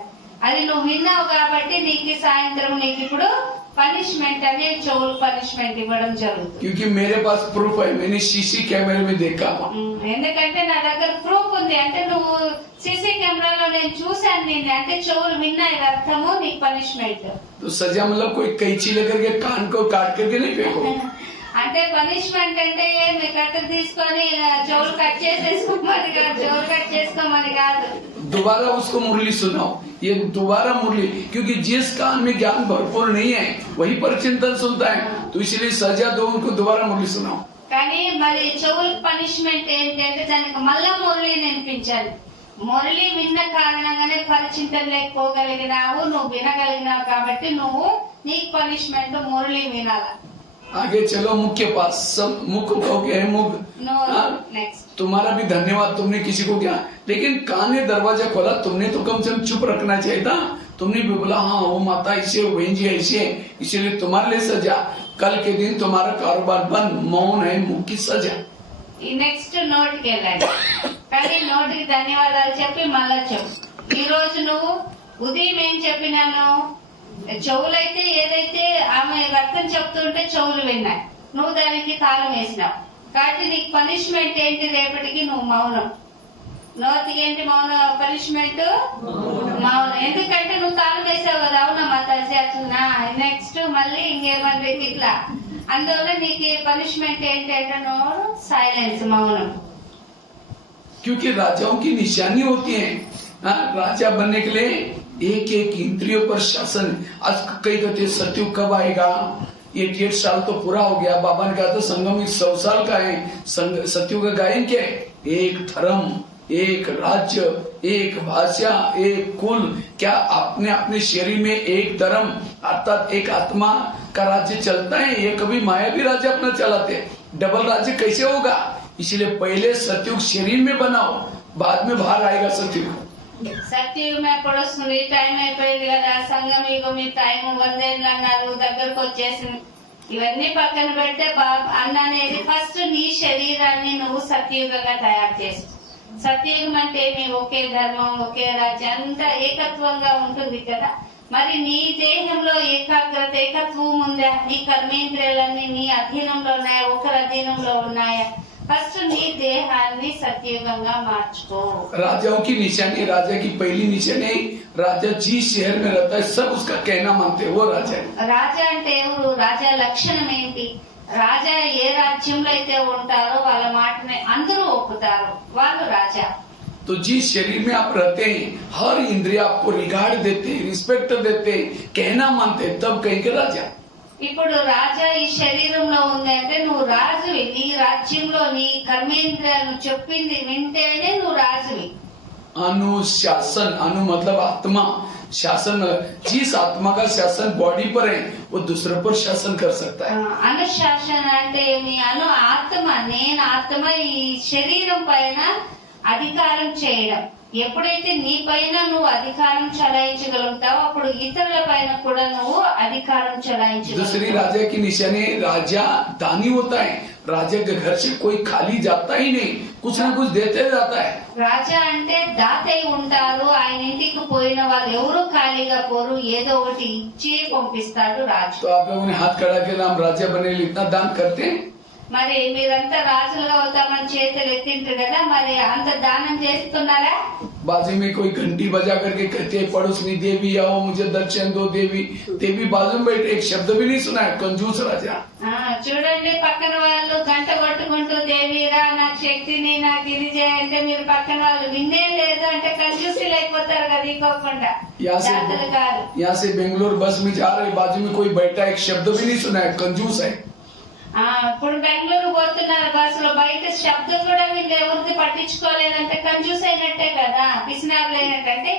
అది నువ్వు విన్నావు కాబట్టి నీకు సాయంత్రం నీకు ఇప్పుడు పనిష్మెంట్ అనే చెవులు పనిష్మెంట్ ఇవ్వడం జరుగుతుంది. क्योंकि मेरे पास प्रूफ है, मैंने सीसी कैमरे में देखा। ఎందుకంటే నా దగ్గర ప్రూఫ్ ఉంది, అంటే నువ్వు సీసీ కెమెరాలో నేను చూశాను నిన్ను, అంటే చెవులు విన్నాయి అర్థము నీకు పనిష్మెంట్. तो सजा मतलब कोई कैंची लेकर के कान को काट करके नहीं फेंको। అంటే పనిష్మెంట్ అంటే మీ కట్టెలు తీసుకొని చెవులు కట్ చేసేసుకోమని కాదు, చెవులు కట్ చేసుకోమని కాదు. दोबारा उसको मुरली सुनाओ, ये दोबारा मुरली, क्योंकि जिस कान में ज्ञान भरपूर नहीं है वही पर चिंतन सुनता है, तो इसलिए सजा दो उनको, दोबारा मुरली सुनाओ. కానీ మరి చెవులకు పనిష్మెంట్ ఏంటి అంటే దానికి మళ్ళా మురళి వినిపించాలి. మురళి విన్న కారణంగానే పరిచింతన లేకపోగలిగినావు, నువ్వు వినగలిగినావు కాబట్టి నువ్వు నీకు పనిష్మెంట్ మురళి వినాల. आगे चलो मुख्य पास, सब मुख हो गए, मुख. నెక్స్ట్ तुम्हारा भी धन्यवाद, तुमने किसी को क्या, लेकिन कान ने दरवाजा खोला, तुमने तो कम से कम चुप रखना चाहिए था. तुमने भी बोला हाँ वो माता ऐसे, बहन जी ऐसे, इसीलिए तुम्हारे लिए सजा. कल के दिन तुम्हारा कारोबार बंद, मौन है मुख की सजा. ఈ నెక్స్ట్ నోటికి వెళ్ళండి. కానీ నోటికి ధన్యవాదాలు చెప్పి మళ్ళా చెప్పు. ఈ రోజు నువ్వు ఉదయం ఏం చెప్పినాను, చెవులైతే ఏదైతే ఆమె అర్థం చెప్తుంటే చెవులు విన్నాయి, నువ్వు దానికి తాళం వేసినావు. కాబట్టి నీకు పనిష్మెంట్ ఏంటి, రేపటికి నువ్వు మౌనం. నోటికి ఏంటి మౌన పనిష్మెంట్? మౌనం. ఎందుకంటే నువ్వు తాళం వేసావు కదా. అవునా మాతాజీ అట్లా. నెక్స్ట్ మళ్ళీ ఇంకేమంటే ఇట్లా, అందువల్ల నీకు పనిష్మెంట్ ఏంటంటే నువ్వు సైలెన్స్, మౌనం. क्योंकि राजाओं की निशानी होती है, राजा बनने के लिए एक एक इंद्रियों पर शासन. आज कई कहते सतयुग कब आएगा, 88 साल तो पूरा हो गया. बाबा ने कहा था संगम 100 साल का है. सतयुग का गायन क्या है? एक धर्म, एक राज्य, एक भाषा, एक कुल. क्या अपने अपने शरीर में एक धर्म अर्थात एक आत्मा का राज्य चलता है? ये कभी मायावी राज्य अपना चलाते हैं. डबल राज्य कैसे होगा? इसलिए पहले सतयुग शरीर में बनाओ, बाद में बाहर आएगा सतयुग. సత్యుగం ఎప్పుడు వస్తుంది? ఈ టైం అయిపోయింది కదా. సంఘం యుగం ఈ టైం 100 ఏళ్ళు అన్నారు, దగ్గరకు వచ్చేసింది. ఇవన్నీ పక్కన పెడితే అన్న అనేది ఫస్ట్ నీ శరీరాన్ని నువ్వు సత్యుగంగా తయారు చేసు. సత్యుగం అంటే ఏమి? ఒకే ధర్మం, ఒకే రాజ్యం, అంతా ఏకత్వంగా ఉంటుంది కదా. మరి నీ దేహంలో ఏకాగ్రత, ఏకత్వం ఉందా? నీ కర్మేంద్రియాలన్నీ నీ అధీనంలో ఉన్నాయా, ఒకరి అధీనంలో ఉన్నాయా? फर्स्ट नी देहाన్ని సత్యుగంగా మార్చుకో. राजाओं की निशानी, राजा की पहली निशानी, राजा जिस शहर में रहता है सब उसका कहना मानते हैं, वो राजा है. రాజా అంటే ఎవరు? రాజా లక్షణం ఏంటి? రాజా ఏ రాజ్యంలో అయితే ఉంటారో వాళ్ళ మాటని అందరూ ఒప్పుతారు, వాళ్ళు రాజా. तो जिस शरीर में आप रहते हैं हर इंद्रिय आपको रिगार्ड देते हैं, रिस्पेक्ट देते हैं, कहना मानते हैं, तब कहेंगे राजा. ఇప్పుడు రాజా ఈ శరీరంలో ఉంది అంటే నువ్వు రాజువి. నీ రాజ్యంలో నీ కర్మేంద్రియాలు చెప్పింది వింటేనే నువ్వు రాజువి. अनुशासन, अनु मतलब आत्मा, शासन. जिस आत्मा का शासन बॉडी पर है वो दूसरे पर शासन कर सकता है. అనుశాసన అంటే మీ ఆత్మ, నేను ఆత్మ ఈ శరీరం పైన అధికారం చేయడం. ఎప్పుడైతే నీ పైన నువ్వు అధికారం చలాయించగలుగుతావో అప్పుడు ఇతరుల పైన కూడా నువ్వు అధికారం చలాయించగలుగుతావు. दूसरी राजा की निशानी, राजा दानी होता है. राजा के घर से कोई खाली जाता ही नहीं, कुछ ना कुछ देते जाता है. రాజా అంటే దాతై ఉంటారు. ఆయన ఇంటికి పోయిన వాళ్ళు ఎవరు ఖాళీగా పోరు, ఏదో ఒకటి ఇచ్చి పంపిస్తాడు రాజు. तो आप लोगों ने हाथ खड़ा किया, हम राजा बनने के लिए इतना दान करते हैं. మరి మీరంతా రాజులుగా అవుతామని చేతులు ఎత్తింటారు కదా, మరి అంత దానం చేస్తున్నారా? बाजू में कोई घंटी बजा करके कहते हैं पड़ोसनी देवी आओ मुझे दर्शन दो देवी. देवी बाजू में बैठे, एक शब्द भी नहीं सुना है. कंजूस राजा. చూడండి పక్కన వాళ్ళు గంట కొట్టుకుంటూ దేవీరా నాకు శక్తిని, నాకు ఇది చేయంటే మీరు పక్కన వాళ్ళు విన్నే లేదు అంటే కంజూసీలు అయిపోతారు కదా. ఇకోకుండా జాతలు కాదు. यहाँ से बेंगलोर बस में जा रहे, बाजू में कोई बैठा, एक शब्द भी नहीं सुना है. कंजूस है. ఇప్పుడు బెంగళూరు పోతున్నారు బస్సులో, బయట శబ్దం కూడా వీళ్ళు ఎవరిది పట్టించుకోలేదంటే కంజూస్ అయినట్టే కదా, పిసినారులు అయినట్టే.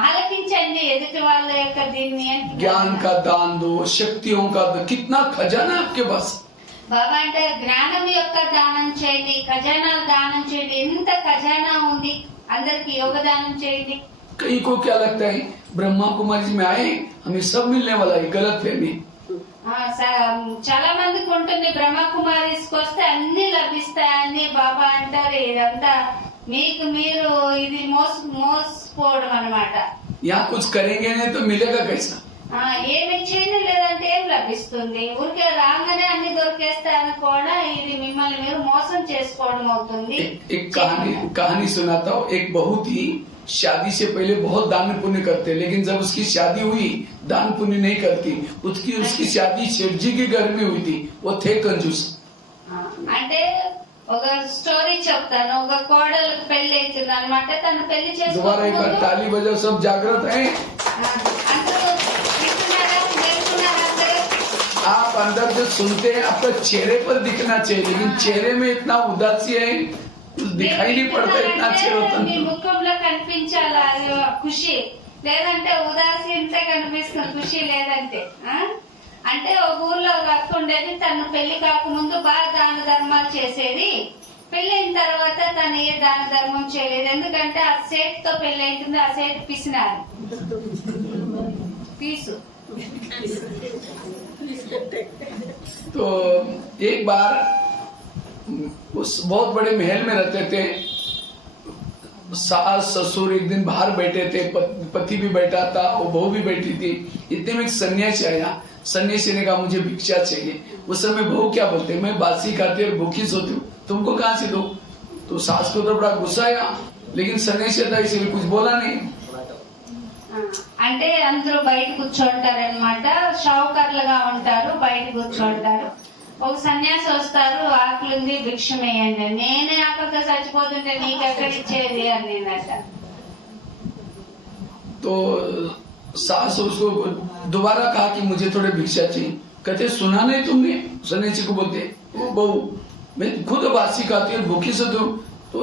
ఆలకించండి ఎదుటి వాళ్ళ యొక్క దీన్ని. ज्ञान का दान दो, शक्तियों का दो, कितना खजाना आपके पास. బాబా అంటే జ్ఞానం యొక్క దానం చేయండి, ఖజానాలు దానం చేయండి. ఎంత ఖజానా ఉంది, అందరికి యోగదానం చేయండి. कई को क्या लगता है ब्रह्मा कुमारी में आए हमें सब मिलने वाला है, गलत फहमी. చాలా మందికి ఉంటుంది బ్రహ్మకుమారిస్కి వస్తే అన్ని లభిస్తాయని బాబా అంటారు. ఇదంతా మీకు మీరు ఇది మోసపోవడం అనమాట. यहाँ कुछ करेंगे नहीं तो मिलेगा कैसा. ఏమి చేయడం లేదంటే ఏం లభిస్తుంది? ఊరికే రాగానే అన్ని దొరికేస్తాయని కూడా ఇది మిమ్మల్ని మీరు మోసం చేసుకోవడం అవుతుంది. एक कहानी सुनाता हूँ. एक बहू थी, शादी से पहले बहुत दान पुण्य करते, लेकिन जब उसकी शादी हुई दान पुण्य नहीं करती. उसकी शादी सेठ जी के घर में हुई थी. वो थे कंजूस. అంటే ఒక స్టోరీ చెప్తాను. ఒక కోడలకు పెళ్లి అవుతుంది అనమాట. తను పెళ్లి दोबारा एक बार ताली बजाओ, सब जागृत हैं। आप अंदर जो सुनते हैं आपका चेहरे पर दिखना चाहिए, लेकिन चेहरे में इतना उदासी है, दिखाई नहीं पड़ता, इतना अच्छे होता మీ ముఖంలో కనిపించాలా ఖుషి, లేదంటే ఉదాసీనత కనిపిస్తుంది ఖుషి లేదంటే. అంటే ఒక ఊర్లో ఒక అక్క ఉండేది. తను పెళ్లి కాకముందు బాగా దాన ధర్మాలు చేసేది. పెళ్ళైన తర్వాత తను ఏ దాన ధర్మం చేయలేదు. ఎందుకంటే ఆ సేట్ తో పెళ్లి అవుతుంది. ఆ సేట్ పిసినారు పీసు. तो एक बार उस बहुत बड़े महल में रहते थे, सास ससुर एक दिन बाहर बैठे थे, पति भी बैठा था, वो बहू भी बैठी थी। इतने में एक सन्यासी आया। सन्यासी ने कहा मुझे भिक्षा चाहिए। उस समय बहू क्या बोलते, मैं बासी खाती और भूखी सोती हूँ, तुमको कहाँ से दो। तो सास को तो बड़ा गुस्सा आया, लेकिन सन्यासी था इसलिए कुछ बोला नहीं। అంటే అందరూ బయట కూర్చోంటారు అనమాట. షావుకారులుగా ఉంటారు, బయట కూర్చోంటారు. ఒక సన్యాసి వస్తారు, ఆకలింది భిక్షమేయండి. నేనే ఆకలితో చచ్చిపోతుంటే నీకెక్కడ ఇచ్చేది అని నేనట. तो सास उसको दोबारा कहा कि मुझे थोड़े भिक्षा चाहिए। कहते सुना नहीं तुमने। सन्यासी को बोलते बहू मैं खुद बासी खाती और भूखी से दूं। तो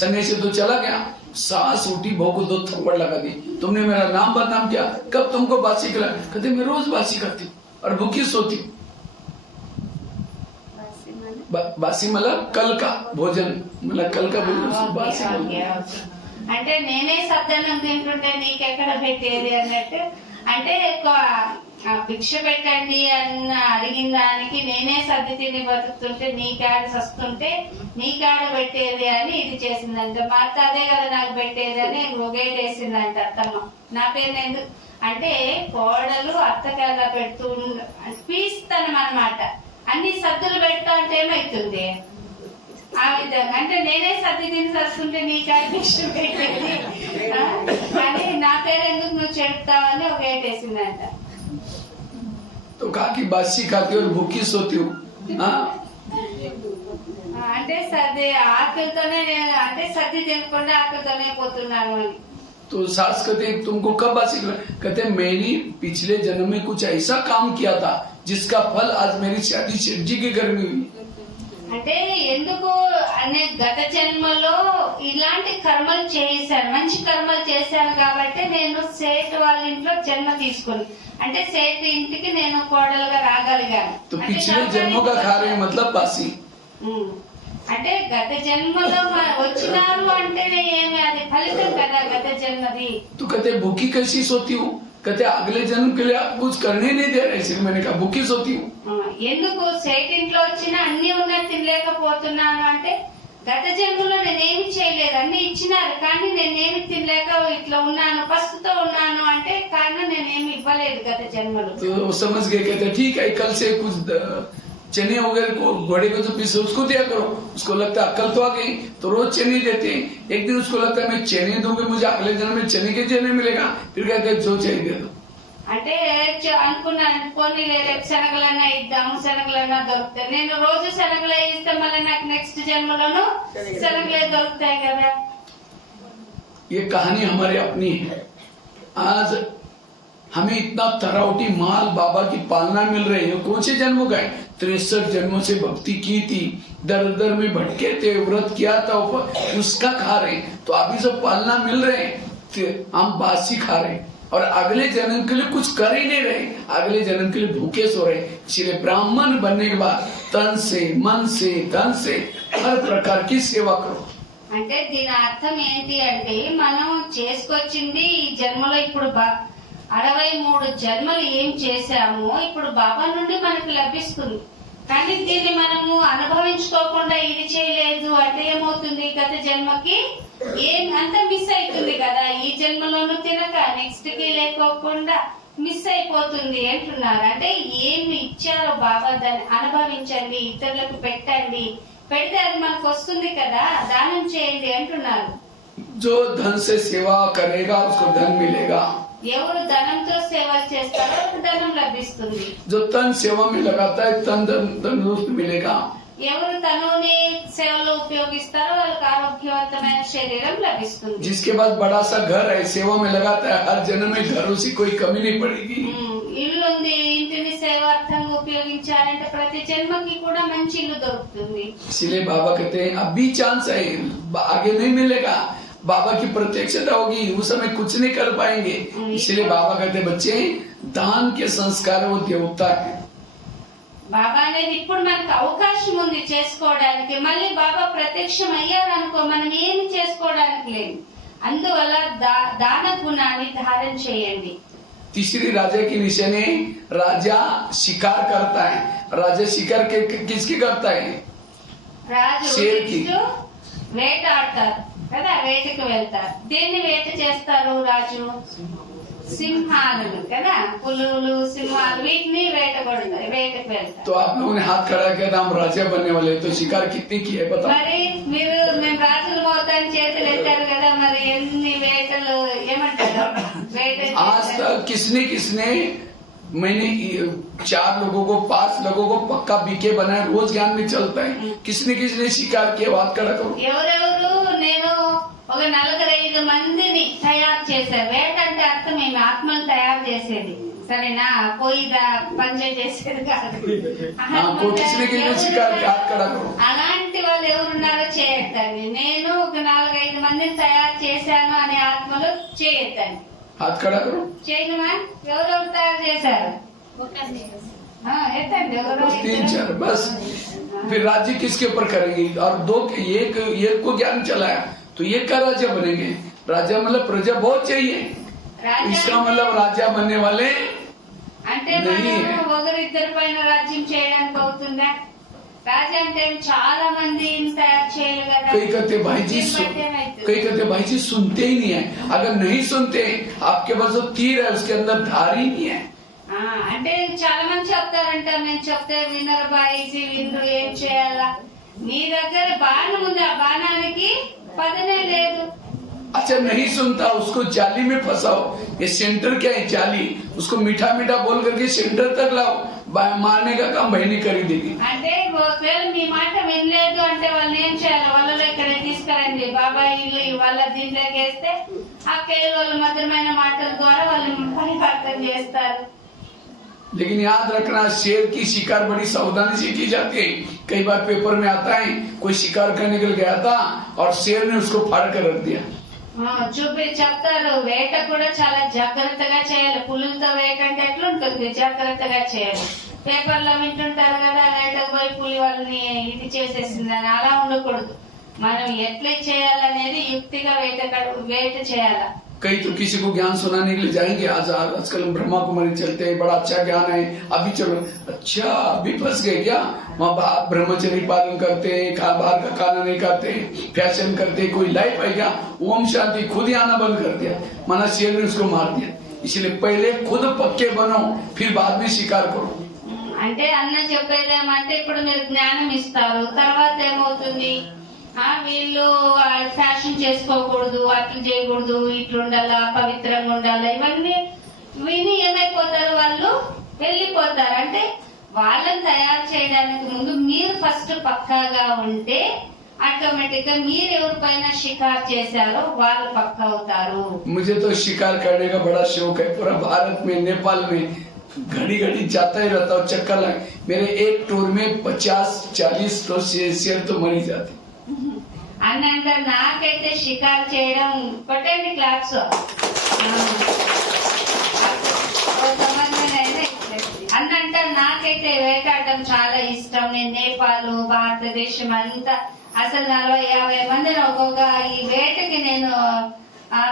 सन्यासी तो चला गया। सास उठी, बहू को 2 थप्पड़ लगा दी। तुमने मेरा नाम बदनाम किया, कब तुमको बासी खिला। कहते मैं रोज बासी खाती और भूखी सोती। बासी मतलब कल का भोजन, मतलब कल का भोजन बासी। అంటే నేనే సద్దనం తింటుంటే నీకెక్కడ పెట్టేది అన్నట్టు. అంటే భిక్ష పెట్టండి అన్న అడిగిన దానికి నేనే సర్ది తిని బతుకుతుంటే నీకాడ సస్తుంటే నీకాడ పెట్టేది అని ఇది చేసిందంట. మా అత్త అదే కదా నాకు పెట్టేది అని ఒగేటేసిందంట అత్తమ్మ. నా పేరు ఎందుకు అంటే కోడలు అత్తకి అలా పెడుతూ పీస్తానం అన్నమాట. అన్ని సద్దులు పెడతా అంటే ఏమైతుంది ఆ విధంగా. అంటే నేనే సర్ది తిని సస్తుంటే నీకాడ భిక్ష పెట్టేది అని నా పేరు ఎందుకు నువ్వు చెప్తావని ఒగేటేసిందంట. तो कहा कि बासी खाती और भूखी सोती हूँ। అంటే సర్ది ఆకలితోనే అంటే సర్ది తినకుండా ఆకలితోనే పోతున్నాను అని. तो सास कहते तुमको कब बासी खिला। कहते मैंने पिछले जन्म में कुछ ऐसा काम किया था जिसका फल आज मेरी शादी शेट्टी के घर में हुई। అంటే ఎందుకు అనే గత జన్మలో ఇలాంటి కర్మలు చేశాను, మంచి కర్మలు చేశాను కాబట్టి నేను సేట్ వాళ్ళ ఇంట్లో జన్మ తీసుకుని అంటే సేట్ ఇంటికి నేను కోడలుగా రాగలిగాను. तो पिछले जन्मों का खा रहे मतलब बासी। అంటే గత జన్మలో వచ్చినారు అంటేనే ఏమి అది ఫలితం కదా గత జన్మది. तो कहते भूखी कैसी सोती हूँ। कहते अगले जन्म के लिए आप कुछ करने नहीं दे रहे, इसलिए मैंने कहा भूखी सोती हूँ। ఎందుకు సేట్ ఇంట్లో వచ్చినా అన్ని ఉన్నా తినలేకపోతున్నాను అంటే గత జన్మలో నేనేమి చేయలేదు, అన్ని ఇచ్చినారు కానీ నేనేమి తినలేక ఇట్లా ఉన్నాను, పస్తుతో ఉన్నాను అంటే కారణం నేనేమి ఇవ్వలేదు గత జన్మలో. तो समझ गए। कहते ठीक है कल से कुछ चने वगैरह को घोड़े को जो पीसे उसको दिया करो। उसको लगता है अक्ल तो आ गई तो रोज चने देते हैं। एक दिन उसको लगता है मैं चने दूंगी मुझे अगले जन्म में चने के चने मिलेगा। फिर कहते जो चाहिए दे दो। అంటే అనుకున్నాను పోనీ రేపు శనగలన్నా ఇద్దాము, శనగలన్నా దొరుకుతాయి. నేను రోజు శనగలే ఇస్తే మళ్ళీ నాకు నెక్స్ట్ జన్మలోనూ శనగలే దొరుకుతాయి కదా. ये कहानी हमारे अपनी है। आज हमें इतना तरावटी माल बाबा की पालना मिल रही है। कौन से जन्म गए, 63 जन्मों से भक्ति की थी, दर दर में भटके थे, व्रत किया था, उसका खा रहे। तो अभी सब पालना मिल रहे हैं, हम बासी खा रहे हैं और अगले जन्म के लिए कुछ कर ही नहीं रहे, अगले जन्म के लिए भूखे सो रहे। इसलिए ब्राह्मण बनने के बाद तन से मन से धन से हर प्रकार की सेवा करो। అంటే దీని అర్థం ఏంటి అంటే మనం చేసుకొచ్చింది ఈ జన్మలో ఇప్పుడు 63 జన్మలు ఏం చేశామో ఇప్పుడు బాబా నుండి మనకు లభిస్తుంది. కానీ దీన్ని మనము అనుభవించుకోకుండా ఇది చేయలేదు అంటే ఏమవుతుంది, గత జన్మకి ఏం అంత మిస్ అవుతుంది కదా. ఈ జన్మలోనూ తినక నెక్స్ట్ కి లేకోకుండా మిస్ అయిపోతుంది అంటున్నారు. అంటే ఏమి ఇచ్చారో బాబా దాన్ని అనుభవించండి, ఇతరులకు పెట్టండి, పెడితే అది మనకు వస్తుంది కదా, దానం చేయండి అంటున్నారు. जो धन से सेवा करेगा उसको धन मिलेगा, ఎవరు ధనంతో సేవలు చేస్తారో వాళ్ళకి ధనం లభిస్తుంది. जो तन सेवा में लगाता है तन तंदुरुस्त मिलेगा. ఎవరు తనుని సేవలో ఉపయోగిస్తారో వాళ్ళకి ఆరోగ్యవంతమైన శరీరం లభిస్తుంది. जिसके पास बड़ा सा घर है सेवा में लगाता है हर जन्म में घरों से कोई कमी नहीं पड़ेगी. ఇల్లు ఉంది, ఇంటిని సేవార్థంగా ఉపయోగించాలంటే ప్రతి జన్మకి కూడా మంచి ఇల్లు దొరుకుతుంది. इसलिए बाबा कहते हैं अभी चांस है, आगे नहीं मिलेगा. बाबा की प्रत्यक्षता होगी, उस समय कुछ नहीं कर पाएंगे. इसलिए बाबा कहते हैं बच्चे दान के संस्कार वो देवता है. బాబా అనేది ఇప్పుడు మనకు అవకాశం ఉంది చేసుకోవడానికి. మళ్ళీ బాబా ప్రత్యక్షం అయ్యారనుకో మనం ఏమి చేసుకోవడానికి లేదు. అందువల్ల దాన గుణాన్ని ధారణ చేయండి. तीसरी राजा की निशानी, राजा शिकार करता है. राजा शिकार किसकी करता है? రాజు शेर की. వేట ఆడతారు కదా, వేటకు వెళ్తారు. దేన్ని వేట చేస్తారు రాజు? సింహాలను కదా, పులులు సింహాలు వీటిని వేటకు వెళ్తారు. तो आप लोगों ने हाथ खड़ा किया था हम राजा बनने वाले, तो शिकार कितनी की है बताओ. మరి మీరు మేము రాజులు మోతాన్ని చేతులు ఎత్తారు కదా, మరి ఎన్ని వేటలు ఏమంటారు? వేట आज तक किसने किसने मैंने 4 लोगों को 5 लोगों को पक्का बीके बनाया, रोज ज्ञान में चलता है. किसने किसने शिकार किया बात खड़ा करो. ఎవరెవరు? నేను ఒక 4-5 మందిని తయారు చేశారు. వేట అంటే అర్థం ఏమి? ఆత్మను తయారు చేసేది, సరేనా? పోయిదా పంచే చేసేది కాదు. किसने किसने शिकार किया हाथ खड़ा करो. అలాంటి వాళ్ళు ఎవరున్నారో చేయొద్దండి. నేను ఒక 4-5 మందిని తయారు చేశాను అనే ఆత్మలు చేయొద్దండి. हाथ खड़ा करो. చేయమా? ఎవరెవరు తయారు చేశారు? ఎత్తండి. ఎవరు? 3-4 बस. फिर राज्य किसके ऊपर करेंगे? और 2 एक को ज्ञान चलाया तो एक का राजा बनेंगे. राजा मतलब प्रजा बहुत चाहिए. इसका मतलब राजा बनने वाले అంటే మనం ఒకరిద్దరి పైన రాజ్యం చేయడానికి అవుతుందా? రాజా అంటే చాలా మందిని తయారు చేయాలి కదా. कई कहते भाई जी सुनते ही नहीं है. अगर नहीं सुनते आपके पास जो तीर है उसके अंदर धार ही नहीं है. అంటే చాలా మంది చెప్తారంట, నేను చెప్తే వినరు బాయిజీ, వినరు, ఏం చేయాలా? నీ దగ్గర బాణం ఉంది, ఆ బాణానికి పదనే లేదు. अच्छा नहीं सुनता उसको जाली में फंसाओ. ये सेंटर क्या है? जाली. उसको मीठा मीठा बोल करके सेंटर तक लाओ. मारने का काम बहनी कर ही देगी. అంటే ఒకవేళ మీ మాట వినలేదు అంటే వాళ్ళని ఏం చేయాలి? వాళ్ళలో ఇక్కడ తీసుకురండి, బాబా ఇల్లు వాళ్ళ దీంట్లోకి వేస్తే ఆ కేవలం మధురమైన మాటల ద్వారా వాళ్ళని పరివర్తన చేస్తారు. लेकिन याद रखना शेर की शिकार बड़ी सावधानी से की जाती है. कई बार पेपर में आता है कोई शिकार करने के लिए गया था और शेर ने उसको फाड़ कर रख दिया. చెప్తారు వేట కూడా చాలా జాగ్రత్తగా చేయాలి. పులులతో వేట అంటే ఎట్లుంటుంది? జాగ్రత్తగా చేయాలి. పేపర్లో వింటుంటారు కదా, వేటకు పోయి పులి వాళ్ళని ఇది చేసేసిందని. అలా ఉండకూడదు. మనం ఎట్లా చేయాలనేది యుక్తిగా వేట చేయాలి. कई तो किसी को ज्ञान सुनाने के लिए जाएंगे. आजकल हम ब्रह्मा कुमारी चलते हैं, बड़ा अच्छा ज्ञान है, अभी चलो. अच्छा अभी फंस गए क्या? वहाँ ब्रह्मचर्य पालन करते, बाहर का खाना नहीं खाते, फैशन करते, कोई लाइफ है क्या? ओम शांति खुद ही आना बंद कर दिया. माना शेर ने उसको मार दिया. इसलिए पहले खुद पक्के बनो, फिर बाद में शिकार करो. అంటే అన్న చెప్పేది ఏమంటే ఇప్పుడు మీరు జ్ఞానం ఇస్తారు, తర్వాత ఏమవుతుంది? వీళ్ళు ఫ్యాషన్ చేసుకోకూడదు, అట్లా చేయకూడదు, ఇట్లా ఉండాలా, పవిత్రంగా ఉండాలా, ఇవన్నీ విని ఏమైపోతారు? వాళ్ళు వెళ్ళిపోతారు. అంటే వాళ్ళని తయారు చేయడానికి ముందు మీరు ఫస్ట్ పక్కాగా ఉంటే ఆటోమేటిక్ గా మీరు ఎవరిపైన షికార్ చేశారో వాళ్ళు పక్కా అవుతారు. मुझे तो शिकार करने का बड़ा शौक है. पूरा भारत में, नेपाल में घड़ी घड़ी जाता ही रहता हूँ, चक्कर लग. मेरे एक टूर में 50-40 तो शेर तो मरी जाते. అన్న అంటే నాకైతే షికార్ చేయడం కొట్టండి క్లాప్స్. అన్న అంటే నాకైతే వేటాడటం చాలా ఇష్టం. నేను నేపాల్, భారతదేశం అంతా అసలు 40-50 మందిని ఒక్కొక్క ఈ వేటకి నేను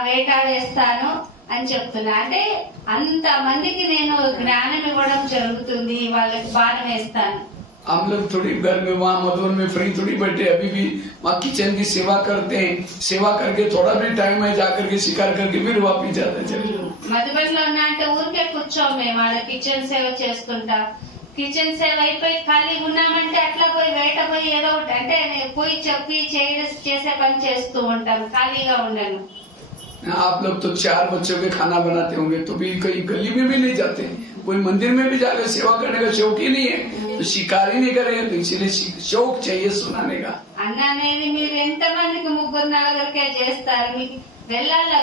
వేటాడేస్తాను అని చెప్తున్నా. అంటే అంత మందికి నేను జ్ఞానం ఇవ్వడం జరుగుతుంది, వాళ్ళకి బాణం వేస్తాను. हम लोग थोड़ी घर में वहाँ मधुबन में फ्री थोड़ी बैठे, अभी भी वहाँ किचन की सेवा करते हैं. सेवा करके थोड़ा भी टाइम है जाकर के शिकार करके फिर वापिस जाते चले. మధుబన్ లో ఉన్నా అంటే ఊరికే కూర్చోం మేము, వాళ్ళ కిచెన్ సేవ చేసుకుంటా. కిచెన్ సేవ అయిపోయి ఖాళీగా ఉన్నామంటే అట్లా పోయి వేట పోయి ఏదో ఒకటి అంటే పోయి చెప్పి చేసే పని చేస్తూ ఉంటాం, ఖాళీగా ఉండను. आप लोग तो 4 बच्चों के खाना बनाते होंगे, तो भी कहीं गली में भी नहीं जाते, कोई मंदिर में भी जाकर सेवा करने का शौक ही नहीं है, तो शिकार ही नहीं करेंगे, तो इसीलिए शौक चाहिए सुनाने का। అన్న అనేది మీరు ఎంత మందికి 3-4కే చేస్తారు, మీకు వెళ్ళాల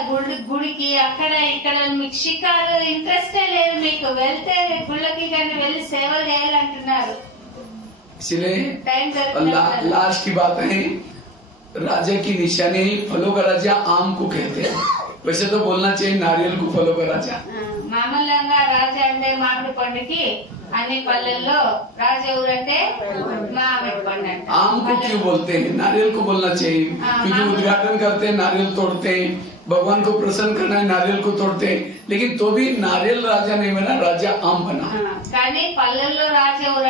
గుడికి అక్కడ ఇక్కడ, మీకు షికారు ఇంట్రెస్టే లేదు, మీకు వెళ్తే గుళ్ళకి కానీ వెళ్ళి సేవలు చేయాలంటున్నారు। इसलिए టైం लास्ट की बात है, राजा की निशानी फलों का राजा आम को कहते हैं, वैसे तो बोलना चाहिए नारियल को फलों का राजा। మామూలుగా రాజా అంటే మామిడి పండుకి అన్ని పల్లెల్లో రాజా ఊరంటే మామిడి పండు అంట। आम को क्यों बोलते हैं, नारियल को बोलना चाहिए, क्योंकि उद्घाटन करते हैं नारियल तोड़ते हैं, भगवान को प्रसन्न करना है नारियल को तोड़ते हैं, लेकिन तो भी नारियल राजा नहीं बना, राजा आम बना। కానీ పల్లెల్లో రాజా ఊరు